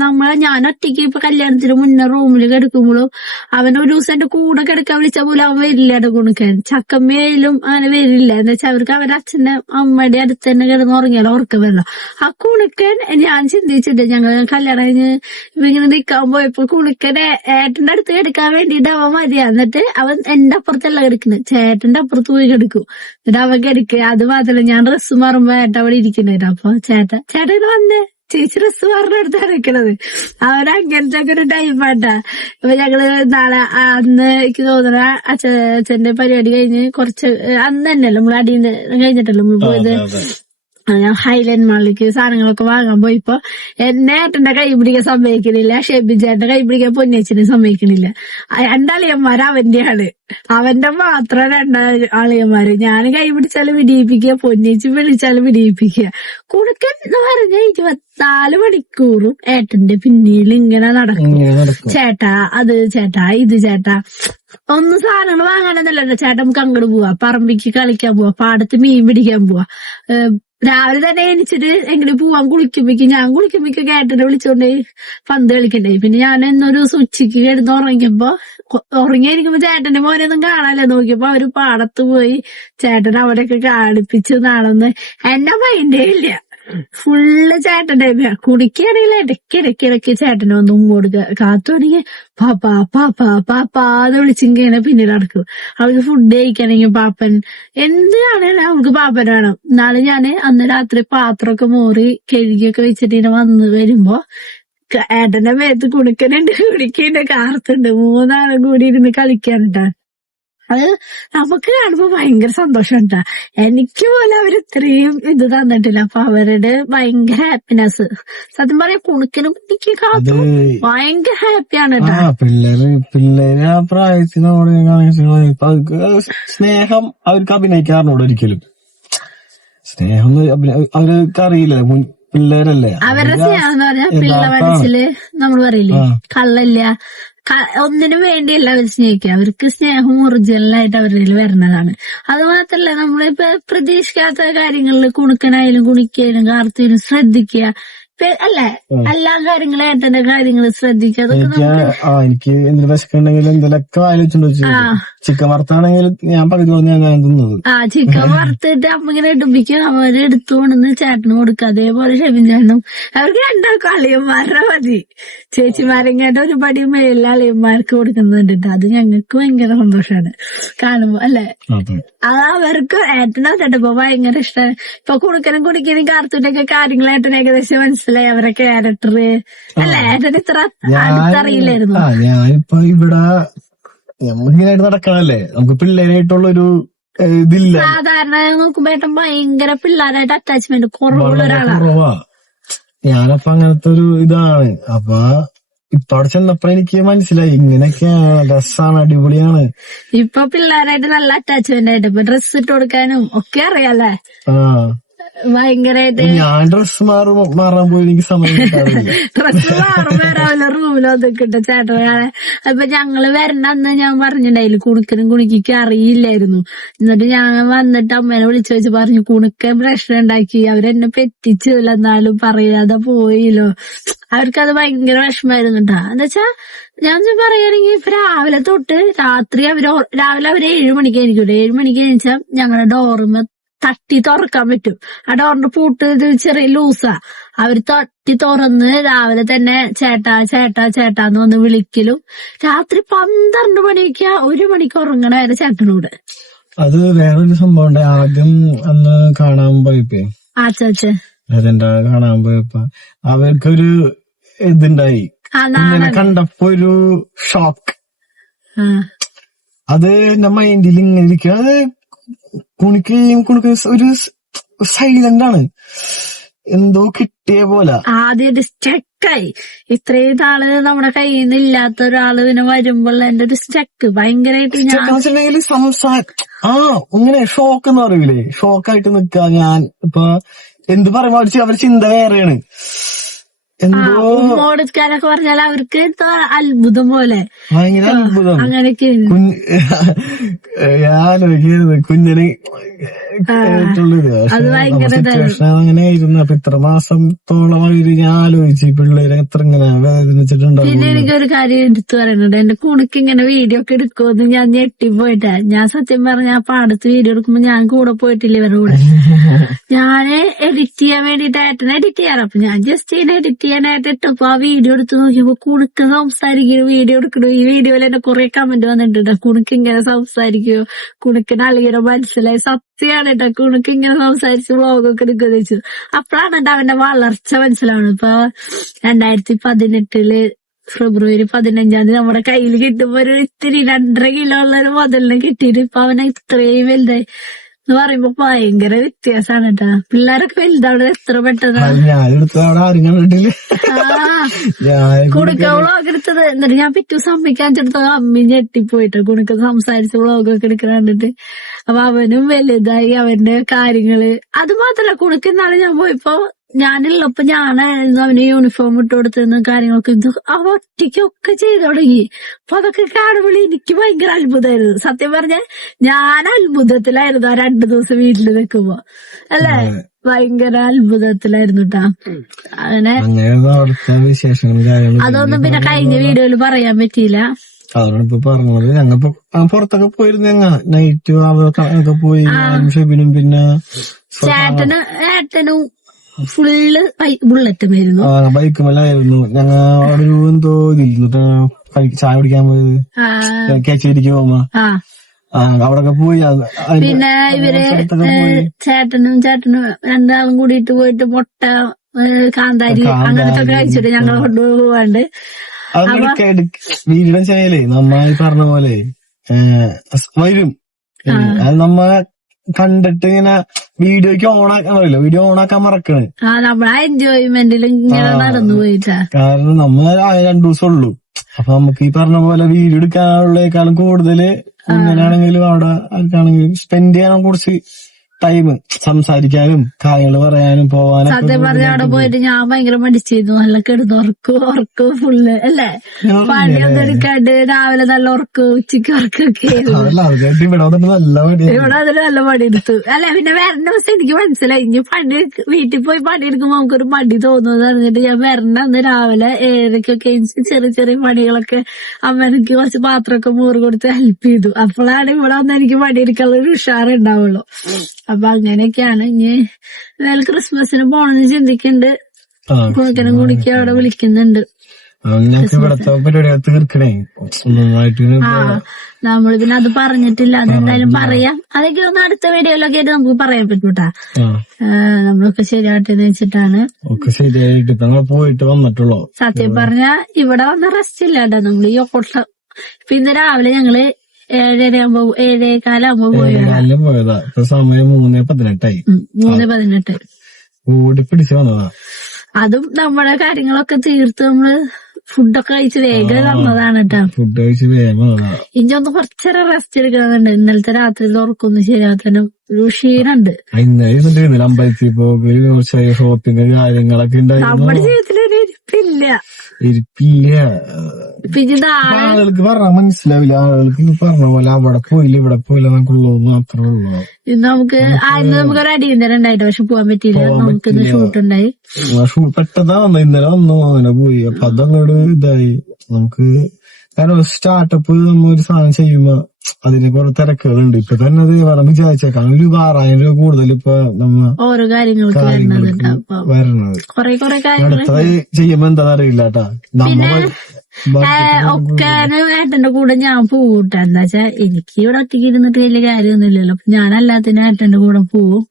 ഞാൻ ഒറ്റയ്ക്ക് ഇപ്പൊ കല്യാണത്തിന് മുന്നേ റൂമിൽ കിടക്കുമ്പോഴും അവൻ ഒരു ദിവസം എന്റെ കൂടെ കിടക്കാൻ വിളിച്ചാൽ പോലും അവൻ വരില്ല. കുണുക്കൻ ചക്കമ്മയിലും അങ്ങനെ വരില്ല. എന്ന് വെച്ചാൽ അവർക്ക് അവരുടെ അച്ഛന്റെ അമ്മയുടെ അടുത്ത് തന്നെ കിടന്ന് ഉറങ്ങിയാലോ ഉറക്കം വരില്ല. ആ കുണുക്കൻ ഞാൻ ചിന്തിച്ചിട്ട് ഞങ്ങൾ കല്യാണം ഇങ്ങനെ നിക്കാൻ പോയപ്പോ കുണുക്കനെ ഏട്ടന്റെ അടുത്ത് കിടക്കാൻ വേണ്ടിട്ട് അവൻ മതിയാ. എന്നിട്ട് അവൻ എന്റെ അപ്പുറത്തല്ല കിടക്കുന്നത്, ചേട്ടന്റെ അപ്പുറത്ത് പോയി കിടക്കും. എന്നിട്ട് അവൻ കിടക്കുക. അത് മാത്രല്ല ഞാൻ ഡ്രസ്സ് മാറുമ്പോ ഏട്ടൻ അവിടെ ഇരിക്കുന്നുണ്ട്. അപ്പൊ ചേട്ടൻ വന്നേ ചേച്ചി ഡ്രസ്സ് മാറുന്നിടത്താണ് നിൽക്കണത്. അവരങ്ങനത്തെ ഒക്കെ ഒരു ടൈപ്പാട്ടാ. അപ്പൊ ഞങ്ങള് നാളെ അന്ന് എനിക്ക് തോന്നുന്ന അച്ഛന്റെ പരിപാടി കഴിഞ്ഞ് കുറച്ച് അന്ന് തന്നെയല്ലോ നമ്മള് അടിയിൽ കഴിഞ്ഞിട്ടല്ലോ നമ്മള് പോയത്. ഞാൻ ഹൈലൻഡ് മാളിലേക്ക് സാധനങ്ങളൊക്കെ വാങ്ങാൻ പോയിപ്പോ എന്നെ ഏട്ടന്റെ കൈ പിടിക്കാൻ സമ്മതിക്കണില്ല, ഷെബിജേട്ടന്റെ കൈ പിടിക്കാൻ പൊന്നേച്ചിനെ സമ്മതിക്കണില്ല. രണ്ടളിയന്മാര് അവന്റെയാണ്, അവന്റെ മാത്രം 2 അളിയന്മാര്. ഞാൻ കൈ പിടിച്ചാലും വിടിയിപ്പിക്കുക, പൊന്നേച്ചി വിളിച്ചാലും വിടിയിപ്പിക്കുക. കുണുക്കൻ എന്ന് പറഞ്ഞ 24 മണിക്കൂറും ഏട്ടന്റെ പിന്നിൽ ഇങ്ങനെ നടക്കും. ചേട്ടാ അത് ചേട്ടാ ഇത് ചേട്ടാ. ഒന്നും സാധനങ്ങൾ വാങ്ങാനൊന്നല്ലോ ചേട്ടാ, നമുക്ക് അങ്ങോട്ട് പോവാ, പറമ്പിക്ക് കളിക്കാൻ പോവാ, പാടത്ത് മീൻ പിടിക്കാൻ പോവാ. രാവിലെ തന്നെ എണിച്ചിട്ട് എങ്ങനെ പോവാൻ ഞാൻ കുളിക്കുമ്പോഴേക്കും ഏട്ടനെ വിളിച്ചോണ്ട് പന്ത് കളിക്കണ്ടേ. പിന്നെ ഞാൻ എന്നൊരു ദിവസം ഉച്ചയ്ക്ക് കിടന്ന് ഉറങ്ങിയിരിക്കുമ്പോ ചേട്ടന്റെ മോനെയൊന്നും കാണാല്ലോ. നോക്കിയപ്പോ അവര് പാടത്ത് പോയി ചേട്ടൻ അവിടെയൊക്കെ കാണിപ്പിച്ച് നടന്ന് എന്നെ മൈൻഡേ ഇല്ല. ഫുള്ള് ചേട്ടന്റെ കുടിക്കുകയാണെങ്കിൽ ഇടയ്ക്ക് ചേട്ടനൊന്നും കൊടുക്കുക. കാത്തുവാണെങ്കിൽ പാപ്പാ പാപ്പാ പാപ്പാന്ന് വിളിച്ചിങ്ങനെ പിന്നീട് നടക്കും. അവൾക്ക് ഫുഡ് കഴിക്കണമെങ്കിൽ പാപ്പൻ, എന്തിനാണേലും അവൾക്ക് പാപ്പൻ വേണം. നാളെ ഞാന് അന്ന് രാത്രി പാത്രമൊക്കെ മോറി കഴുകിയൊക്കെ വെച്ചിട്ട് ഇങ്ങനെ വന്ന് വരുമ്പോ ഏട്ടന്റെ മേത്ത് കുടിക്കനുണ്ട്, കുടിക്കണ്ട്, കാർത്തുണ്ട്, 3 ആളും കൂടി ഇരുന്ന് കളിക്കാനുണ്ടാ. അത് നമുക്ക് കാണുമ്പോ ഭയങ്കര സന്തോഷം ഉണ്ടാ. എനിക്ക് പോലെ അവർ ഇത്രയും ഇത് തന്നിട്ടില്ല. അപ്പൊ അവരുടെ ഭയങ്കര ഹാപ്പിനെസ്. സത്യം പറയാ കുണുക്കനും കുട്ടിക്ക് കാത്തു ഭയങ്കര ഹാപ്പിയാണ് കേട്ടാ. പിള്ളേര് ആ പ്രായത്തിനോട് സ്നേഹം അവർക്ക് അഭിനയിക്കാറിനോട് ഒരിക്കലും സ്നേഹം അവർക്ക് അറിയില്ല. പിള്ളേരല്ലേ അവരുടെ സ്നേഹം എന്ന് പറഞ്ഞാൽ പിള്ള മനസ്സില് നമ്മൾ പറയില്ലേ കള്ളല്ല, ഒന്നിനും വേണ്ടിയല്ല അവർ സ്നേഹിക്കുക. അവർക്ക് സ്നേഹം ഒറിജിനലായിട്ട് അവരിൽ വരുന്നതാണ്. അത് മാത്രല്ല നമ്മളിപ്പോ പ്രതീക്ഷിക്കാത്ത കാര്യങ്ങളിൽ കുണുക്കനായാലും കുണിക്കായാലും കാർത്തിനും ശ്രദ്ധിക്കുക. അല്ലേ, എല്ലാ കാര്യങ്ങളും ഏട്ടന്റെ കാര്യങ്ങൾ ശ്രദ്ധിക്കുക. അതൊക്കെ എനിക്ക് എന്തെങ്കിലും വിശക്കുണ്ടെങ്കിൽ എന്തെങ്കിലുമൊക്കെ ആലോചിച്ചു. ചിക്കൻ വറുത്താണെങ്കിൽ ഞാൻ പകുതി ഞാൻ തിന്നത്. ചിക്കൻ വറുത്തിട്ട് അമ്മ ഇങ്ങനെ ഇടുമ്പിക്കും അവര് എടുത്തുകൊണ്ടെന്ന് ചേട്ടന് കൊടുക്കുക. അതേപോലെ ഷെബിൻ ചേട്ടനും അവർക്ക് 2 അളിയന്മാരുടെ മതി. ചേച്ചിമാരെങ്ങാട്ട് ഒരു പടി മേലിൽ അളിയന്മാർക്ക് കൊടുക്കുന്നുണ്ട്. അത് ഞങ്ങൾക്ക് ഭയങ്കര സന്തോഷമാണ് കാണുമ്പോ. അല്ലെ, അത് അവർക്ക് ഏട്ടനാട്ടോ ഇപ്പൊ ഭയങ്കര ഇഷ്ടമാണ്. ഇപ്പൊ കുണുക്കനും കുടിക്കനും കാർത്തൂട്ടൊക്കെ കാര്യങ്ങൾ ഏട്ടൻ ഏകദേശം മനസ്സിലായി. അവരെ ക്യാരക്ടർ അല്ലെ, ഏട്ടൻ ഇത്ര അടുത്തറിയില്ലായിരുന്നു. ഞാനിപ്പോ ഇവിടെ നമ്മളിങ്ങനായിട്ട് നടക്കണല്ലേ, നമുക്ക് പിള്ളേരായിട്ടുള്ളൊരു ഇതില്ല. സാധാരണ നോക്കുമ്പോ ഏട്ടൻ ഭയങ്കര പിള്ളേരായിട്ട് അറ്റാച്ച്മെന്റ് കുറവുള്ള ഒരാളാണ്. ഞാനപ്പൊ അങ്ങനത്തെ ഒരു ഇതാണ്. അപ്പൊ ഇപ്പൊ അവിടെ ചെന്നപ്പോ എനിക്ക് മനസ്സിലായി ഇങ്ങനെയൊക്കെയാണ്, രസാണ്, അടിപൊളിയാണ്. ഇപ്പൊ പിള്ളേരായിട്ട് നല്ല അറ്റാച്ച്മെന്റ് ആയിട്ട് ഇപ്പൊ ഡ്രസ് ഇട്ട് കൊടുക്കാനും ഒക്കെ അറിയാല്ലേ. ഭയങ്കരമായിട്ട് ഞാൻ ഡ്രസ് മാറാൻ പോയി എനിക്ക് സമയം കിട്ടാറില്ല. ഡ്രസ് മാറുമ്പോ രാവിലെ റൂമിലോ അതൊക്കെ ഇട്ട ചേട്ടനാണ്. അപ്പൊ ഞങ്ങള് വരണ അന്ന് ഞാൻ പറഞ്ഞിട്ടുണ്ടായില്ല കുണുക്കനും കുണിക്ക് അറിയില്ലായിരുന്നു. എന്നിട്ട് ഞാൻ വന്നിട്ട് അമ്മേനെ വിളിച്ചു വെച്ച് പറഞ്ഞു കുണുക്കൻ പ്രശ്നം ഉണ്ടാക്കി, അവരെന്നെ പെറ്റിച്ചില്ല, എന്നാലും പറയാതെ പോയില്ലോ. അവർക്കത് ഭയങ്കര വിഷമായിരുന്നു കേട്ടാ. എന്താ ഞാൻ പറയുകയാണെങ്കിൽ ഇപ്പൊ രാവിലെ തൊട്ട് രാത്രി രാവിലെ അവര് 7 മണിക്ക് എനിക്കൂടെ 7 മണിക്ക് എണീച്ചാൽ ഞങ്ങളുടെ ഡോറുമ തട്ടി തുറക്കാൻ പറ്റും. ആ ഡോറിന്റെ പൂട്ട് ചെറിയ ലൂസാ. അവര് തട്ടി തുറന്ന് രാവിലെ തന്നെ ചേട്ടാ ചേട്ടാ ചേട്ടാന്ന് വന്ന് വിളിക്കലും. രാത്രി 12 മണിക്ക് 1 മണിക്ക് ഉറങ്ങണ വരെ ചേട്ടനോട്. അത് വേറൊരു സംഭവം ഉണ്ട്. ആദ്യം അന്ന് കാണാൻ പോയപ്പോ അതെന്താ കാണാൻ പോയപ്പോ അവർക്കൊരു ഇതുണ്ടായി. കണ്ടപ്പോ ഒരു ഷോക്ക്. അത് എന്റെ മൈൻഡിൽ ഇങ്ങനെ ഇരിക്കുക. അത് കുണിക്ക് ഒരു സൈലന്റ് ആണ്, എന്തോ കിട്ടിയ പോലെ. ആദ്യം സ്റ്റക്കായി. ഇത്രയും നാള് നമ്മുടെ കയ്യിൽ നിന്ന് ഇല്ലാത്ത ഒരാള് പിന്നെ വരുമ്പോൾ എന്റെ ഒരു സ്റ്റക്ക് ഭയങ്കരമായിട്ട് ഇങ്ങനെ ഷോക്ക് എന്ന് പറയൂലേ, ഷോക്കായിട്ട് നിക്ക. ഞാൻ ഇപ്പൊ എന്ത് പറയുമ്പോ അവർ ചിന്ത വേറെയാണ്. ഉമ്മോടുക്കാനൊക്കെ പറഞ്ഞാൽ അവർക്ക് എന്തോ അത്ഭുതം പോലെ, ഭയങ്കര അത്ഭുതം. അങ്ങനെയൊക്കെ ഞാനൊരുക്കിയത് കുഞ്ഞിന് സിറ്റുവേഷൻ അങ്ങനെയായിരുന്നു. അപ്പൊ ഇത്ര മാസത്തോളം ഞാൻ ആലോചിച്ച് പിള്ളേരെ എത്ര ഇങ്ങനെ വേദനിച്ചിട്ടുണ്ടാവും. പിന്നെ എനിക്കൊരു കാര്യം എടുത്തു പറയുന്നുണ്ട്. എന്റെ കുണുക്ക് ഇങ്ങനെ വീഡിയോ ഒക്കെ എടുക്കുമെന്ന് ഞാൻ ഞെട്ടിപ്പോയിട്ടാ. ഞാൻ സത്യം പറഞ്ഞ ആ പാടത്ത് വീഡിയോ എടുക്കുമ്പോ ഞാൻ കൂടെ പോയിട്ടില്ല ഇവരുടെ കൂടെ. ഞാന് എഡിറ്റ് ചെയ്യാൻ വേണ്ടിട്ട് ഏട്ടനെ എഡിറ്റ് ചെയ്യാറ്. അപ്പൊ ഞാൻ ജസ്റ്റ് ഇങ്ങനെ എഡിറ്റ് ചെയ്യാനായിട്ട് ഇട്ടപ്പോ ആ വീഡിയോ എടുത്ത് നോക്കിയപ്പോ കുണുക്ക് സംസാരിക്കുന്നു, വീഡിയോ എടുക്കണു. ഈ വീഡിയോയിൽ എന്നെ കുറെ കമന്റ് വന്നിട്ടുണ്ട്, കുണുക്ക് ഇങ്ങനെ സംസാരിക്കുമോ, കുണുക്കിന് അളിയനെ മനസ്സിലായി. സത്യമാണ് കേട്ടോ, കുണുക്ക് ഇങ്ങനെ സംസാരിച്ച് വ്ളോഗൊക്കെ എടുക്കുക വെച്ചു. അപ്പോഴാണ് കേട്ടോ അവന്റെ വളർച്ച മനസ്സിലാവണം. ഇപ്പൊ 2018 ഫെബ്രുവരി 15 നമ്മുടെ കയ്യിൽ കിട്ടുമ്പോ ഒരു ഇത്തിരി 2.5 കിലോ ഉള്ള ഒരു മുതലിനെ കിട്ടിയിട്ട് ഇപ്പൊ അവനെ ഇത്രയും വലുതായി എന്ന് പറയുമ്പോ ഭയങ്കര വ്യത്യാസമാണ് കേട്ടാ. പിള്ളേരൊക്കെ വലുതാണ് എത്ര പെട്ടെന്ന്. കുണുക്ക വ്ളോഗ് എടുത്തത്. എന്നിട്ട് ഞാൻ പിറ്റു സമ്മതിക്കാൻ ചെടുത്തത് അമ്മി ഞെട്ടിപ്പോയിട്ട് കുണുക്ക സംസാരിച്ച് വ്ളോഗൊക്കെ എടുക്കണ കണ്ടിട്ട്. അപ്പൊ അവനും വലുതായി, അവന്റെ കാര്യങ്ങള്. അത് മാത്രല്ല കുണുക്ക് എന്നാണ് ഞാൻ പോയപ്പോ ഞാനുള്ളപ്പോ ഞാനായിരുന്നു അവന് യൂണിഫോം ഇട്ട് കൊടുത്തിരുന്ന കാര്യങ്ങളൊക്കെ ഇത് അവ ഒറ്റയ്ക്കൊക്കെ ചെയ്തു തുടങ്ങി. അപ്പൊ അതൊക്കെ കാണുമ്പോൾ എനിക്ക് ഭയങ്കര അത്ഭുതമായിരുന്നു. സത്യം പറഞ്ഞ ഞാൻ അത്ഭുതത്തിലായിരുന്നു ആ 2 ദിവസം വീട്ടിൽ നിൽക്കുമ്പോ. അല്ലേ, ഭയങ്കര അത്ഭുതത്തിലായിരുന്നു കേട്ടാ. അങ്ങനെ അതൊന്നും പിന്നെ കഴിഞ്ഞ വീഡിയോയിൽ പറയാൻ പറ്റിയില്ല. അതാണ് ഇപ്പൊ പറഞ്ഞത്. ഞങ്ങളിപ്പോ പുറത്തൊക്കെ പോയിരുന്നു. നൈറ്റ് അവരൊക്കെ പോയി ഷെബിനും പിന്നെ ഏട്ടനും ഫുള്ള് ബുള്ളറ്റുമായിരുന്നു. ബൈക്കുമല്ലായിരുന്നു. ഞങ്ങ അവിടെ ഒരു എന്തോ ഇതിരുന്നിട്ട് ചായ കുടിക്കാൻ പോയത് കേച്ചേരിക്ക് പോകുമ്പോ അവിടൊക്കെ പോയി. പിന്നെ ഇവര് ചേട്ടനും രണ്ടാളും കൂടിയിട്ട് പോയിട്ട് മുട്ട കാന്താരി അങ്ങനത്തെ ഒക്കെ കഴിച്ചിട്ട് ഞങ്ങളെ കൊണ്ടുപോവാണ്ട് വീടിനെ ചെയ്യലേ നമ്മ ഈ പറഞ്ഞ പോലെ വരും. അത് നമ്മ കണ്ടിട്ട് ഇങ്ങനെ വീഡിയോക്ക് ഓണാക്കാൻ പറയില്ല, വീഡിയോ ഓണാക്കാൻ മറക്കണേ. നമ്മളെ എൻജോയ്മെന്റിൽ ഇങ്ങനെ നടന്നു പോയിട്ടാ. കാരണം നമ്മ 2 ദിവസം ഉള്ളൂ. അപ്പൊ നമുക്ക് ഈ പറഞ്ഞ പോലെ വീഡിയോ എടുക്കാനുള്ളേക്കാളും കൂടുതല് ഇങ്ങനെയാണെങ്കിലും അവിടെ ആർക്കാണെങ്കിലും സ്പെൻഡ് ചെയ്യാൻ കുറച്ച് ടൈം സംസാരിക്കാനും കാര്യങ്ങൾ പറയാനും പോവാനും. സത്യം പറഞ്ഞ അവിടെ പോയിട്ട് ഞാൻ ഭയങ്കര മടിച്ചിരുന്നു. നല്ല കിടന്ന് ഉറക്കും ഫുള്ള് അല്ലേ, പണിയൊന്നും എടുക്കാണ്ട് രാവിലെ നല്ല ഉറക്കും ഉച്ചക്ക് ഉറക്കൊക്കെ. ഇവിടെ അതിന് നല്ല പണിയെടുത്തു അല്ലെ. പിന്നെ വരണ ദിവസം എനിക്ക് മനസ്സിലായി ഇനി വീട്ടിൽ പോയി പണിയെടുക്കുമ്പോ നമുക്കൊരു മടി തോന്നുന്നു പറഞ്ഞിട്ട് ഞാൻ വരണ അന്ന് രാവിലെ 7:00-ക്കൊക്കെ ചെറിയ ചെറിയ പണികളൊക്കെ അമ്മ എനിക്ക് കുറച്ച് പാത്രമൊക്കെ മൂറ് കൊടുത്ത് ഹെൽപ്പ് ചെയ്തു. അപ്പോഴാണ് ഇവിടെ വന്ന് എനിക്ക് പണിയെടുക്കാനുള്ള ഒരു ഉഷാറുണ്ടാവുള്ളൂ. അപ്പൊ അങ്ങനെയൊക്കെയാണ്. ഇനി ക്രിസ്മസിന് പോണെന്ന് ചിന്തിക്കുന്നുണ്ട്. കുണക്കനും കുടിക്ക് അവിടെ വിളിക്കുന്നുണ്ട്. നമ്മള് പിന്നെ അത് പറഞ്ഞിട്ടില്ല, അതെന്തായാലും പറയാം. അതൊക്കെ ഒന്ന് അടുത്ത വീഡിയോയിലൊക്കെ ആയിട്ട് നമുക്ക് പറയാൻ പറ്റൂട്ടാ. നമ്മളൊക്കെ ശരിയായിട്ടെന്ന് വെച്ചിട്ടാണ് പോയിട്ട് വന്നിട്ടുള്ളൂ. സത്യം പറഞ്ഞാ ഇവിടെ വന്ന റെസ്റ്റ് ഇല്ലാട്ടോ. നമ്മള് ഈ ഓട്ടം ഇപ്പൊ ഇന്ന് രാവിലെ ഞങ്ങള് 7:15 പോയതാ. ഇപ്പൊ സമയം 3:18 3:18 ഓടി പിടിച്ച് വന്നതാ. അതും നമ്മുടെ കാര്യങ്ങളൊക്കെ തീർത്ത് നമ്മള് ഫുഡൊക്കെ കഴിച്ച് വേഗം വന്നതാണ് കേട്ടോ. ഫുഡ് കഴിച്ച് വേഗം വന്നതാ. ഇനി ഒന്ന് കുറച്ചേരം റെസ്റ്റ് എടുക്കുന്നുണ്ട്. ഇന്നലത്തെ രാത്രി ഉറക്കൊന്നും ശരിയാത്തനും ഒരു ക്ഷീണുണ്ട്. ഇന്നലെ അമ്പലത്തിൽ പോകുക ഷോപ്പിംഗ് കാര്യങ്ങളൊക്കെ ഉണ്ടായിരുന്നു. നമ്മുടെ ജീവിതത്തിലൊരു ഇരിപ്പില്ല. പിന്നെ ആളുകൾക്ക് പറഞ്ഞാൽ മനസ്സിലാവില്ല. ആളുകൾക്ക് പറഞ്ഞ പോലെ അവിടെ പോയില്ല ഇവിടെ പോയില്ല നമുക്കുള്ളൂ മാത്രമേ ഉള്ളൂ. നമുക്കൊരു അടിയന്തരം ഉണ്ടായിട്ട് പക്ഷെ പോവാൻ പറ്റിയില്ല. നമുക്ക് ഇന്ന് ഷൂട്ട് ഉണ്ടായി. പെട്ടെന്നാ വന്ന ഇന്നലെ വന്നു അങ്ങനെ പോയി. അപ്പൊ അതങ്ങോട് ഇതായി നമുക്ക്. കാരണം സ്റ്റാർട്ടപ്പ് നമ്മ ഒരു സാധനം ചെയ്യുമ്പോ അതിന് കുറെ തിരക്കുകളുണ്ട്. ഇപ്പൊ തന്നെ അത് വേണം വിചാരിച്ചേക്കാം. ഒരു 6,000 രൂപ കൂടുതൽ ഇപ്പൊ നമ്മ ഓരോ കാര്യങ്ങൾക്ക് വരണത്. അടുത്ത ചെയ്യുമ്പോ എന്താണെന്ന് അറിയില്ല കേട്ടാ. ഒക്കാനും ഏട്ടന്റെ കൂടെ ഞാൻ പോകൂട്ട. എന്താ വെച്ചാ എനിക്ക് ഇവിടെ ഒറ്റയ്ക്ക് ഇരുന്നിട്ട് വലിയ കാര്യമൊന്നുമില്ലല്ലോ. അപ്പൊ ഞാൻ എല്ലാത്തിനും ഏട്ടന്റെ കൂടെ പോവും.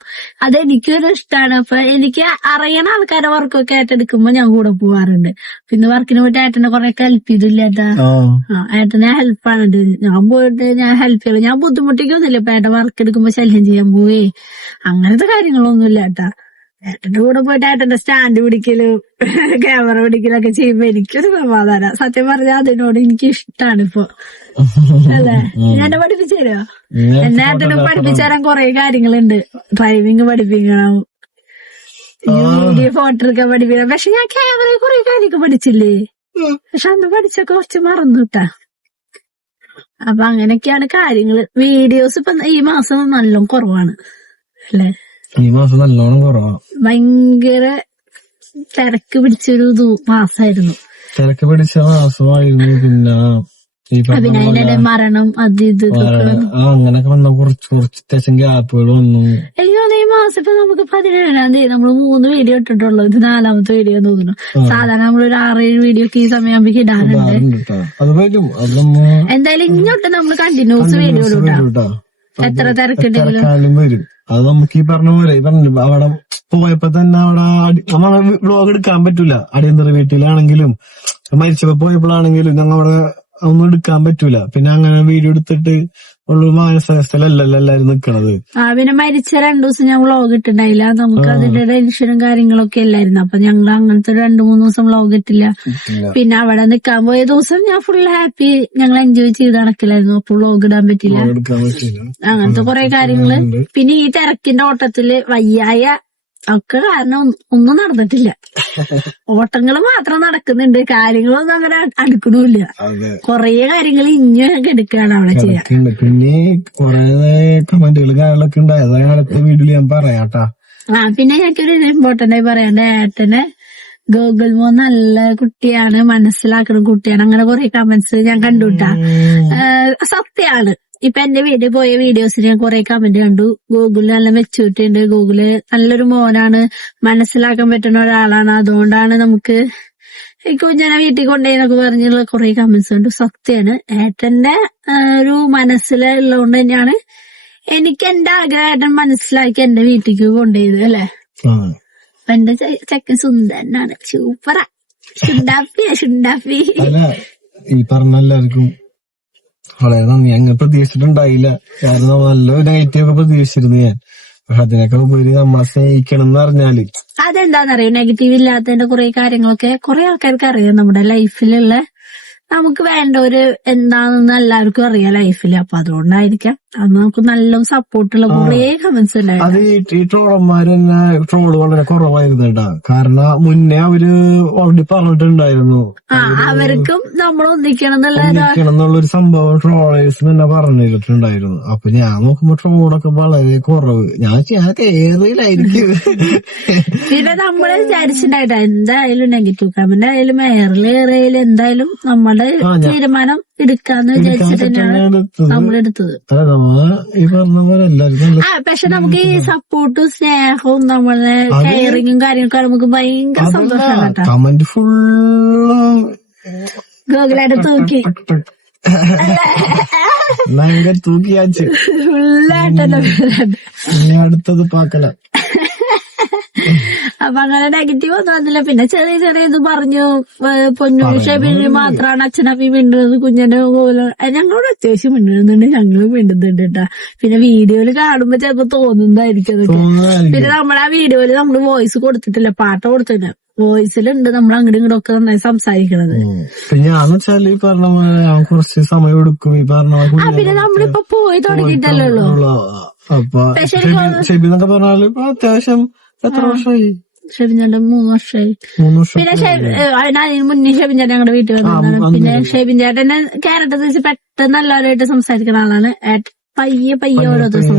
അതെനിക്കൊരു ഇഷ്ടമാണ്. അപ്പൊ എനിക്ക് അറിയണ ആൾക്കാരുടെ വർക്കൊക്കെ ഏറ്റെടുക്കുമ്പോ ഞാൻ കൂടെ പോവാറുണ്ട്. പിന്നെ വർക്കിന് പോയിട്ട് ഏട്ടനെ കുറെ ഹെൽപ്പ് ചെയ്തില്ല ഏട്ടാ. ഏട്ടനെ ഹെൽപ്പാണ്. ഞാൻ പോയിട്ട് ഞാൻ ഹെൽപ്പ് ചെയ്യണം. ഞാൻ ബുദ്ധിമുട്ടിക്കൊന്നുമില്ല. ഇപ്പൊ ഏട്ടൻ വർക്ക് എടുക്കുമ്പോ ശല്യം ചെയ്യാൻ പോവേ അങ്ങനത്തെ കാര്യങ്ങളൊന്നുമില്ല ഏട്ടാ. ഏട്ടന്റെ കൂടെ പോയിട്ട് ഏട്ടന്റെ സ്റ്റാൻഡ് പിടിക്കലും ക്യാമറ പിടിക്കലൊക്കെ ചെയ്യുമ്പോ എനിക്കൊരു സമാധാനം. സത്യം പറഞ്ഞാൽ അതിനോട് എനിക്ക് ഇഷ്ടമാണ് ഇപ്പൊ. അല്ലേ, എന്നെ പഠിപ്പിച്ചു തരുമോ? എന്നെ ഏട്ടനെ പഠിപ്പിച്ചു തരാൻ കുറെ കാര്യങ്ങളുണ്ട്. ഡ്രൈവിംഗ് പഠിപ്പിക്കണം, വീഡിയോ ഫോട്ടോ എടുക്കാൻ പഠിപ്പിക്കണം. പക്ഷെ ഞാൻ ക്യാമറ കുറെ കാര്യമൊക്കെ പഠിച്ചില്ലേ. പക്ഷെ അന്ന് പഠിച്ചൊക്കെ കുറച്ച് മറന്നു കിട്ടാ. അപ്പൊ അങ്ങനെയൊക്കെയാണ് കാര്യങ്ങള്. വീഡിയോസ് ഇപ്പൊ ഈ മാസം നല്ല കുറവാണ് അല്ലേ. ഈ മാസം നല്ലോണം കുറവാ. ഭയങ്കര തിരക്ക് പിടിച്ചൊരു മാസമായിരുന്നു. തിരക്ക് പിടിച്ച മാസമായിരുന്നു. പിന്നെ അതിന്റെ മരണം അത് ഇത് അങ്ങനൊക്കെ വന്ന കുറച്ച് അത്യാവശ്യം ഗ്യാപ്പുകൾ വന്നു. എനിക്ക് തോന്നുന്നു ഈ മാസം ഇപ്പൊ നമുക്ക് 17-ാം തീയതി നമ്മള് 3 വീഡിയോ ഇട്ടിട്ടുള്ളൂ. ഇത് 4ാമത്തെ വീഡിയോ തോന്നുന്നു. സാധാരണ നമ്മളൊരു 6-7 വീഡിയോ ഒക്കെ ഈ സമയമാകുമ്പോ ഇടാറുണ്ട്. എന്തായാലും ഇങ്ങോട്ട് നമ്മള് കണ്ടിന്യൂസ് വീഡിയോ ഇട്ടാ എത്ര തിരക്കുണ്ടെങ്കിലും വരും. അത് നമുക്ക് ഈ പറഞ്ഞ പോലെ അവിടെ പോയപ്പോ തന്നെ അവിടെ നമ്മളെ വ്ലോഗ് എടുക്കാൻ പറ്റൂല. അടിയന്തര വീട്ടിലാണെങ്കിലും മരിച്ചപ്പോ പോയപ്പോഴാണെങ്കിലും ഞങ്ങൾ അവിടെ ഒന്നും എടുക്കാൻ പറ്റൂല. പിന്നെ അങ്ങനെ വീഡിയോ എടുത്തിട്ട് ഉള്ള മാനസാവസ്ഥയിലല്ലല്ലോ എല്ലാരും നിക്കണത്. പിന്നെ മരിച്ച 2 ദിവസം ഞാൻ വ്ലോഗ് ഇട്ടുണ്ടായില്ല. നമുക്ക് അതിന്റെ ടെൻഷനും കാര്യങ്ങളൊക്കെ അല്ലായിരുന്നു. അപ്പൊ ഞങ്ങൾ അങ്ങനത്തെ 2-3 ദിവസം വ്ലോഗ് ഇട്ടില്ല. പിന്നെ അവിടെ നിക്കാൻ പോയ ദിവസം ഞാൻ ഫുൾ ഹാപ്പി, ഞങ്ങൾ എൻജോയ് ചെയ്ത് നടക്കില്ലായിരുന്നു. അപ്പൊ വ്ലോഗ് ഇടാൻ പറ്റില്ല. അങ്ങനത്തെ കുറെ കാര്യങ്ങള്. പിന്നെ ഈ തിരക്കിന്റെ ഓട്ടത്തില് വയ്യായ ഒക്കെ കാരണം ഒന്നും നടന്നിട്ടില്ല. ഓട്ടങ്ങള് മാത്രം നടക്കുന്നുണ്ട്, കാര്യങ്ങളൊന്നും അങ്ങനെ അടുക്കണില്ല. കൊറേ കാര്യങ്ങൾ ഇഞ്ഞൊക്കെ എടുക്കാണ് അവിടെ ചെയ്യാൻ. പിന്നെ കൊറേ കമന്റുകൾ കാര്യങ്ങളൊക്കെ ഉണ്ടായത് അടുത്ത വീഡിയോയിൽ ഞാൻ പറയാട്ടാ. പിന്നെ ഞങ്ങൾക്കൊരു ഇമ്പോർട്ടന്റ് ആയി പറയാണ്ട്, ഏട്ടന് ഗൂഗിൾ മോൻ നല്ല കുട്ടിയാണ്, മനസ്സിലാക്കുന്ന കുട്ടിയാണ്, അങ്ങനെ കുറെ കമന്റ്സ് ഞാൻ കണ്ടുട്ടാ. സത്യമാണ്. ഇപ്പൊ എന്റെ വീട്ടിൽ പോയ വീഡിയോസിന് കുറെ കമന്റ് കണ്ടു. ഗൂഗിളിൽ നല്ല മെച്ചൂരിറ്റി ഉണ്ട്, ഗൂഗിള് നല്ലൊരു മോനാണ്, മനസ്സിലാക്കാൻ പറ്റുന്ന ഒരാളാണ്, അതുകൊണ്ടാണ് നമുക്ക് ഈ കുഞ്ഞനെ വീട്ടിൽ കൊണ്ടുപോയെന്നൊക്കെ പറഞ്ഞുള്ള കുറെ കമന്റ്സ് കണ്ടു. സത്യമാണ്, ഏട്ടന്റെ ഒരു മനസ്സിലുള്ളതുകൊണ്ട് തന്നെയാണ് എനിക്ക് എന്റെ ആഗ്രഹം ഏട്ടൻ മനസ്സിലാക്കി എന്റെ വീട്ടിലേക്ക് കൊണ്ടുപോയത് അല്ലെ. അപ്പൊ എന്റെ ചെക്കൻ സുന്ദരനാണ്, സൂപ്പറാ, ഷുണ്ടാപ്പി. അല്ല, ഈ പറഞ്ഞ എല്ലാവർക്കും വളരെ നന്ദി. അങ്ങനെ പ്രതീക്ഷിച്ചിട്ടുണ്ടായില്ല, കാരണം നല്ല നെഗറ്റീവ് ഒക്കെ പ്രതീക്ഷിച്ചിരുന്നു ഞാൻ. പക്ഷെ അതിനൊക്കെ ഉപരി നമ്മളെ സ്നേഹിക്കണം എന്ന് പറഞ്ഞാല് അതെന്താന്നറിയോ, നെഗറ്റീവ് ഇല്ലാത്തതിന്റെ കുറെ കാര്യങ്ങളൊക്കെ കുറെ ആൾക്കാർക്ക് അറിയാം. നമ്മുടെ ലൈഫിലുള്ള നമുക്ക് വേണ്ട ഒരു എന്താണെന്ന് എല്ലാവർക്കും അറിയാം ലൈഫിൽ. അപ്പൊ അതുകൊണ്ടായിരിക്കാം അത് നമുക്ക് നല്ല സപ്പോർട്ടുള്ള കുറെ കമന്റ്സ് ഉണ്ടായിരുന്നു. അത് ഈ ട്രോളന്മാര് തന്നെ ട്രോള് വളരെ കുറവായിരുന്നു കേട്ടാ. കാരണം മുന്നേ അവര് ഓൾറെഡി പറഞ്ഞിട്ടുണ്ടായിരുന്നു അവർക്കും നമ്മൾ ഒന്നിക്കണം എന്നുള്ളൊരു സംഭവം ട്രോളേഴ്സ് തന്നെ പറഞ്ഞിട്ടുണ്ടായിരുന്നു. അപ്പൊ ഞാൻ നോക്കുമ്പോ ട്രോളൊക്കെ വളരെ കുറവ്. ഞാൻ കേറിയിലായിരിക്കും. പിന്നെ നമ്മള് വിചാരിച്ചിട്ടുണ്ടായിട്ടാ എന്തായാലും നെഗറ്റീവ് കമന്റ് ആയാലും ഏറിയാലും എന്തായാലും നമ്മുടെ തീരുമാനം എടുക്കാന്ന് വിചാരിച്ചിട്ട് തന്നെയാണ് നമ്മളെടുത്തത്. ഈ പറഞ്ഞ പോലെ എല്ലാവർക്കും പക്ഷെ നമുക്ക് ഈ സപ്പോർട്ടും സ്നേഹവും നമ്മളെ കെയറിങ്ങും കാര്യങ്ങളൊക്കെ നമുക്ക് ഭയങ്കര സന്തോഷമാണ് കേട്ടോ. കമന്റ് ഫുള്ള് ഗൂഗിളായിട്ട് തൂക്കി ഭയങ്കര തൂക്കിയാച്ച് ഫുള്ളായിട്ടല്ലോ. അടുത്തത് പാക്കല. അപ്പൊ അങ്ങനെ നെഗറ്റീവ് ഒന്നും വന്നില്ല. പിന്നെ ചെറിയ ചെറിയ ഇത് പറഞ്ഞു, പൊന്നൂര് ഷെബിന് മാത്രമാണ് അച്ഛനമ്മി മിണ്ടുന്നത്, കുഞ്ഞിന്റെ പോലെ ഞങ്ങളോട് അത്യാവശ്യം മിണ്ടുന്നുണ്ട്, ഞങ്ങള് മിണ്ടുന്നുണ്ട് കേട്ടാ. പിന്നെ വീഡിയോയില് കാണുമ്പോ ചിലപ്പോ തോന്നുന്നതായിരിക്കും അതൊക്കെ. പിന്നെ നമ്മളാ വീഡിയോയില് നമ്മള് വോയിസ് കൊടുത്തിട്ടില്ല, പാട്ട് കൊടുത്തിട്ടില്ല. വോയിസിലുണ്ട് നമ്മൾ അങ്ങോട്ടും ഇങ്ങോട്ടും ഒക്കെ നന്നായി സംസാരിക്കണത്. ഞാൻ വെച്ചാല് ഈ പറഞ്ഞ കുറച്ച് സമയം എടുക്കും. ഈ പറഞ്ഞ പിന്നെ നമ്മളിപ്പോ പോയി തുടങ്ങിയിട്ടല്ലോ. അപ്പൊ ഷെബിന്നൊക്കെ പറഞ്ഞാല് ഇപ്പൊ അത്യാവശ്യം എത്ര വർഷമായി? ഷെബിൻചാന്റെ 3 വർഷമായി. പിന്നെ അതിന് മുന്നേ ഷെബിൻചാൻ ഞങ്ങളുടെ വീട്ടിൽ വന്നതാണ്. പിന്നെ ഷെബിൻചാട്ടനെ ക്യാരക്ടർ തിരിച്ച് പെട്ടെന്ന് എല്ലാവരുമായിട്ട് സംസാരിക്കുന്ന ആളാണ്. പയ്യെ ഓരോ ദിവസം.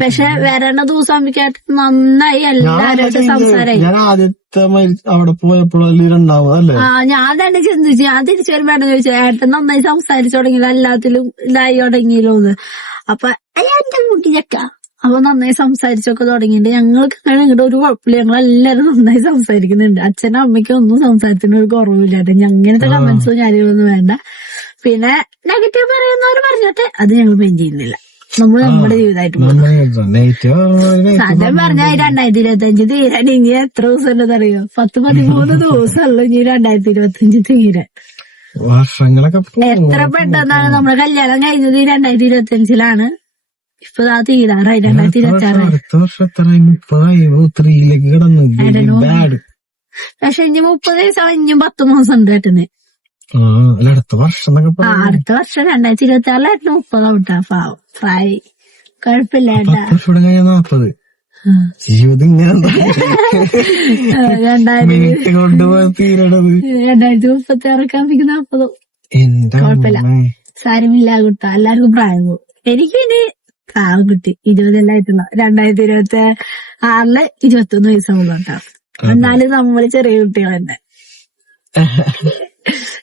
പക്ഷെ വരണ ദിവസം ആകുമ്പോഴേക്കും നന്നായി എല്ലാവരുമായിട്ട് സംസാരമായി. ഞാൻ ആദ്യത്തെ അവിടെ പോയപ്പോഴല്ലേ രണ്ടാമതല്ലേ? ഞാൻ തന്നെ ചിന്തിച്ചു, ഞാൻ തിരിച്ചു വരുമ്പോഴാണ് ചോദിച്ചത് ഏട്ടൻ നന്നായി സംസാരിച്ചു തുടങ്ങിയില്ല, എല്ലാത്തിലും ഇതായി തുടങ്ങിയല്ലോ എന്ന്. അപ്പൊ എന്റെ കുട്ടി ചക്ക അപ്പൊ നന്നായി സംസാരിച്ചൊക്കെ തുടങ്ങിയിട്ട് ഞങ്ങൾക്ക് ഇങ്ങോട്ട് ഒരു കുഴപ്പമില്ല, ഞങ്ങളെല്ലാരും നന്നായി സംസാരിക്കുന്നുണ്ട്. അച്ഛനും അമ്മയ്ക്കും ഒന്നും സംസാരത്തിന് ഒരു കുറവില്ല. അങ്ങനത്തെ കമന്റ്സോ കാര്യങ്ങളൊന്നും വേണ്ട. പിന്നെ നെഗറ്റീവ് പറയുന്നവർ പറഞ്ഞിട്ട് അത് ഞങ്ങൾ മെയിൻ ചെയ്യുന്നില്ല. നമ്മൾ നമ്മുടെ ജീവിതമായിട്ട് സത്യം പറഞ്ഞാൽ 2025 തീരാൻ ഇനി എത്ര ദിവസം ഉണ്ടെന്നറിയോ? 13 ദിവസമുള്ളൂ ഇനി 2025 തീരാൻ. വർഷങ്ങളൊക്കെ എത്ര പെട്ടെന്നാണ് നമ്മുടെ കല്യാണം കഴിഞ്ഞത് 2025-ലാണ്. ഇപ്പൊ ആ തീരാറായി 2026. പക്ഷെ ഇനി 30 ദിവസം ഇനിയും 10 മാസം ഉണ്ട് ഏട്ടന്. അടുത്ത വർഷം അടുത്ത വർഷം 2026 ഏട്ടന് 30 ആവട്ടാ. പാവം പ്രായ കുഴപ്പമില്ല ഏട്ടാ. 40 ജീവിതം ഇങ്ങനെ 2036 40 കുഴപ്പമില്ല, സാരമില്ല കുട്ടാ, എല്ലാവർക്കും പ്രായം പോകും. എനിക്കിനി പ്രായം കിട്ടി 20 2026 21 വയസ്സാവുള്ളൂ കേട്ടോ. എന്നാലും നമ്മള് ചെറിയ കുട്ടികൾ തന്നെ.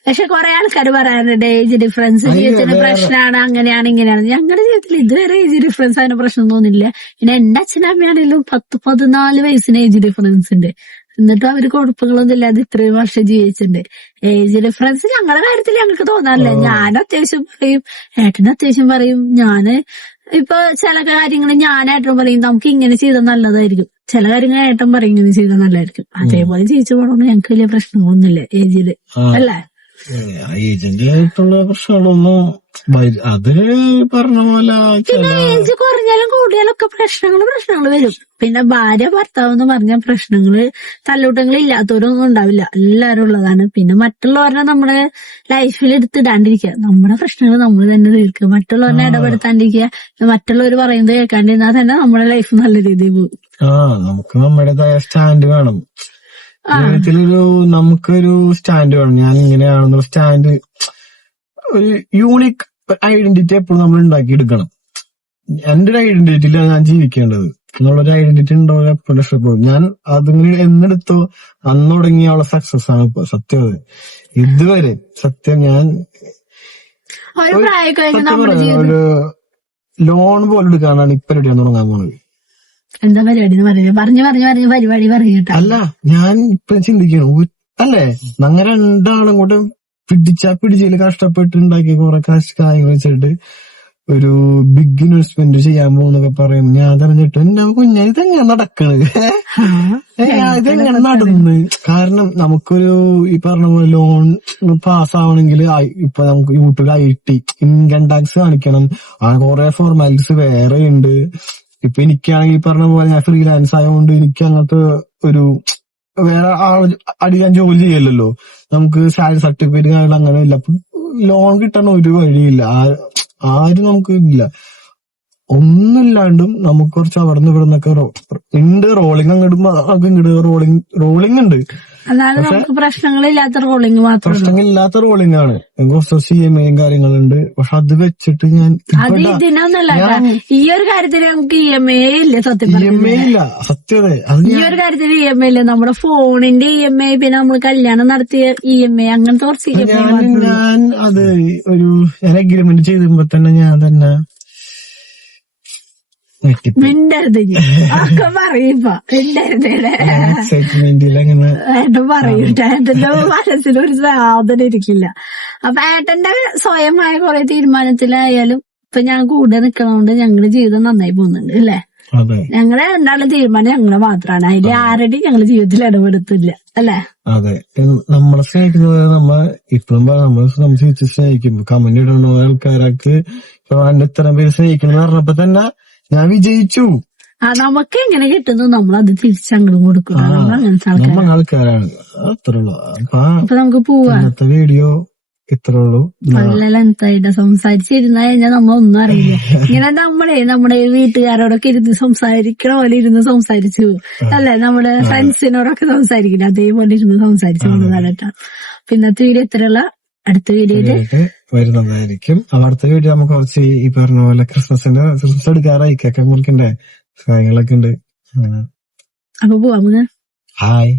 പക്ഷെ കുറെ ആൾക്കാർ പറയാറുണ്ട് ഏജ് ഡിഫറൻസ് ജീവിതത്തിന് പ്രശ്നമാണ്, അങ്ങനെയാണ് ഇങ്ങനെയാണ്. ഞങ്ങളുടെ ജീവിതത്തിൽ ഇതുവരെ ഏജ് ഡിഫറൻസ് അതിന് പ്രശ്നം തോന്നില്ല. പിന്നെ എന്റെ അച്ഛനമ്മയാണെങ്കിലും 10-14 വയസ്സിന് ഏജ് ഡിഫറൻസ് ഉണ്ട്. എന്നിട്ടും അവര് കുഴപ്പങ്ങളൊന്നും ഇല്ലാതെ ഇത്രയും വർഷം ജീവിച്ചിട്ടുണ്ട്. ഏജ് ഡിഫറൻസ് ഞങ്ങളുടെ കാര്യത്തിൽ ഞങ്ങൾക്ക് തോന്നാറില്ല. ഞാൻ അത്യാവശ്യം പറയും, ഏട്ടന് അത്യാവശ്യം പറയും. ഞാന് ഇപ്പൊ ചില കാര്യങ്ങൾ ഞാനേട്ടൻ പറയും നമുക്ക് ഇങ്ങനെ ചെയ്താൽ നല്ലതായിരിക്കും, ചില കാര്യങ്ങൾ ഏട്ടൻ പറയും ഇങ്ങനെ ചെയ്താൽ നല്ലതായിരിക്കും. അതേപോലെ ജീവിച്ചു പോകണമെന്ന് ഞങ്ങൾക്ക് വലിയ പ്രശ്നമൊന്നുമില്ല ഏജില്, അല്ലേ? ഏജന്റ് ആയിട്ടുള്ള പ്രശ്നങ്ങളൊന്നും അത് പറഞ്ഞ പോലെ. പിന്നെ ഏജ് കുറഞ്ഞാലും കൂടിയാലും ഒക്കെ പ്രശ്നങ്ങൾ വരും. പിന്നെ ഭാര്യ ഭർത്താവ് എന്ന് പറഞ്ഞ പ്രശ്നങ്ങള് തല്ലൂട്ടങ്ങൾ ഇല്ലാത്തവരൊന്നും ഉണ്ടാവില്ല, എല്ലാവരും ഉള്ളതാണ്. പിന്നെ മറ്റുള്ളവരെ നമ്മുടെ ലൈഫിൽ എടുത്തിടാണ്ടിരിക്കുക, നമ്മുടെ പ്രശ്നങ്ങൾ നമ്മൾ തന്നെ തീർക്കുക, മറ്റുള്ളവരെ ഇടപെടുത്താണ്ടിരിക്കുക. മറ്റുള്ളവർ പറയുന്നത് കേൾക്കാണ്ടിരുന്നാൽ തന്നെ നമ്മുടെ ലൈഫ് നല്ല രീതിയിൽ പോകും. നമുക്ക് നമ്മുടേതായ സ്റ്റാൻഡ് വേണം ജീവിതത്തിലൊരു, നമുക്കൊരു സ്റ്റാൻഡ് വേണം. ഞാൻ ഇങ്ങനെയാണെന്നുള്ള സ്റ്റാൻഡ്, ഒരു യൂണിക് ഐഡന്റിറ്റി എപ്പോഴും നമ്മൾ ഉണ്ടാക്കിയെടുക്കണം. എന്റെ ഒരു ഐഡന്റിറ്റിയിലാണ് ഞാൻ ജീവിക്കേണ്ടത് എന്നുള്ളൊരു ഐഡന്റിറ്റി ഉണ്ടോ എപ്പോഴും ഇഷ്ടപ്പെടും ഞാൻ. അതിങ്ങനെ എന്നെടുത്തോ അന്ന് തുടങ്ങിയുള്ള സക്സസ് ആണ് ഇപ്പൊ സത്യം. ഇതുവരെ സത്യം ഞാൻ ഒരു ലോൺ പോലെ എടുക്കാനാണ് ഇപ്പൊ റെഡിയാണ് തുടങ്ങാൻ പോണത്. എന്താ പരിപാടി എന്ന് പറയുന്നത്? പറഞ്ഞു പരിപാടി പറയൂട്ടാ. അല്ല, ഞാൻ ഇപ്പൊ ചിന്തിക്കണു, അല്ലേ അങ്ങനെ രണ്ടാളും കൂടെ പിടിച്ചതിൽ കഷ്ടപ്പെട്ട് ഉണ്ടാക്കിയ കുറെ കാര്യങ്ങൾ വെച്ചിട്ട് ഒരു ബിഗ് ഇൻവെസ്റ്റ്മെന്റ് ചെയ്യാൻ പോകുന്നൊക്കെ പറയും. ഞാൻ തെരഞ്ഞിട്ട് എന്റെ കുഞ്ഞ ഇതെങ്ങനെ നടക്കണത്, ഇതെങ്ങനെ നടന്ന്. കാരണം നമുക്കൊരു ഈ പറഞ്ഞ പോലെ ലോൺ പാസ്സാവണമെങ്കിൽ ഇപ്പൊ നമുക്ക് യൂട്യൂബിൽ IT ഇൻകം ടാക്സ് കാണിക്കണം, ആ കുറെ ഫോർമാലിറ്റീസ് വേറെ ഉണ്ട്. ഇപ്പൊ എനിക്കാണെങ്കിൽ ഈ പറഞ്ഞ പോലെ ഞാൻ ഫ്രീലാൻസ് ആയതുകൊണ്ട് എനിക്ക് അങ്ങനത്തെ ഒരു വേറെ അടിക്കാൻ ജോലി ചെയ്യല്ലോ, നമുക്ക് സാലറി സർട്ടിഫിക്കറ്റ് കാര്യങ്ങൾ അങ്ങനെ ഇല്ല. അപ്പൊ ലോൺ കിട്ടാൻ ഒരു വഴിയില്ല, ആരും നമുക്ക് ഇല്ല. ഒന്നില്ലാണ്ടും നമുക്ക് കുറച്ച് അവിടെ നിന്ന് ഇവിടെ നിന്നൊക്കെ ഉണ്ട്. റോളിങ് അങ്ങോട്ട് റോളിങ് ഉണ്ട്, പ്രശ്നങ്ങളില്ലാത്ത റോളിങ് മാത്രം, പ്രശ്നങ്ങളില്ലാത്ത റോളിങ് ആണ്. കുറച്ച് CMA കാര്യങ്ങളുണ്ട്. പക്ഷെ അത് വെച്ചിട്ട് ഞാൻ ഇതിനൊന്നല്ല, ഈ ഒരു കാര്യത്തിന് നമുക്ക് EMA ഇല്ല. EMA ഇല്ല, സത്യത. ഈ ഒരു കാര്യത്തിന് EMA ഇല്ല. നമ്മുടെ ഫോണിന്റെ EMA, പിന്നെ നമ്മൾ കല്യാണം നടത്തിയ EMA, അങ്ങനത്തെ കുറച്ച് ഞാൻ അത് ഞാൻ അഗ്രിമെന്റ് ചെയ്തപ്പോ തന്നെ ഞാൻ തന്നെ മിണ്ടരുത്, ഒക്കെ പറയപ്പ എക്സൈറ്റ്മെന്റിൽ അങ്ങനെ ഏട്ടൻ പറയൂട്ട. ഏട്ടന്റെ മനസ്സിലൊരു സാധനം ഇരിക്കില്ല. അപ്പൊ ഏട്ടന്റെ സ്വയമായ കുറെ തീരുമാനത്തിലായാലും ഇപ്പൊ ഞാൻ കൂടെ നിക്കണോണ്ട് ഞങ്ങളുടെ ജീവിതം നന്നായി പോകുന്നുണ്ട് അല്ലേ. ഞങ്ങളെ രണ്ടാളും തീരുമാനം ഞങ്ങളെ മാത്രമാണ്, അതിൽ ആരുടെയും ഞങ്ങളുടെ ജീവിതത്തിൽ ഇടപെടുത്തില്ല അല്ലെ. അതെ, നമ്മളെ സ്നേഹിക്കുന്നത് നമ്മ ഇപ്പഴും നമ്മൾ സ്നേഹിക്കും. കമന്റ് ഇടുന്ന ആൾക്കാർക്ക് എന്റെ ഇത്തരം പേര് സ്നേഹിക്കണം എന്ന് പറഞ്ഞപ്പോ തന്നെ ഞാൻ വിജയിച്ചു. നമുക്ക് എങ്ങനെ കിട്ടുന്നു നമ്മളത് തിരിച്ചങ്ങോട്ട് കൊടുക്കും. നമ്മൾ ആൾക്കാരാണ്, അത്രേ ഉള്ളൂ. അപ്പൊ നമുക്ക് പോവാം. ഇന്നത്തെ വീഡിയോ ഇത്രേ ഉള്ളൂ. നല്ല ലെങ്തായിട്ട് സംസാരിച്ചിരുന്ന കഴിഞ്ഞാൽ നമ്മളൊന്നും അറിയില്ല. ഇങ്ങനെ നമ്മുടെ വീട്ടുകാരോടൊക്കെ ഇരുന്ന് സംസാരിക്കണ പോലെ ഇരുന്ന് സംസാരിച്ചു അല്ലെ, നമ്മുടെ ഫ്രണ്ട്സിനോടൊക്കെ സംസാരിക്കില്ല അതേപോലെ ഇരുന്ന് സംസാരിച്ചു കൊണ്ടുവന്നിട്ടാ. പിന്നത്തെ വീഡിയോ ഇത്രയുള്ള, അടുത്ത വീഡിയോയില് വരുന്നതായിരിക്കും. അടുത്ത വീഡിയോ നമുക്ക് കുറച്ച് ഈ പറഞ്ഞ പോലെ ക്രിസ്മസ് എടുക്കാറായി, കേക്ക് മുറിക്കണ്ടേ കാര്യങ്ങളൊക്കെ ഉണ്ട്. അപ്പൊ പോവാ. ഹായ്.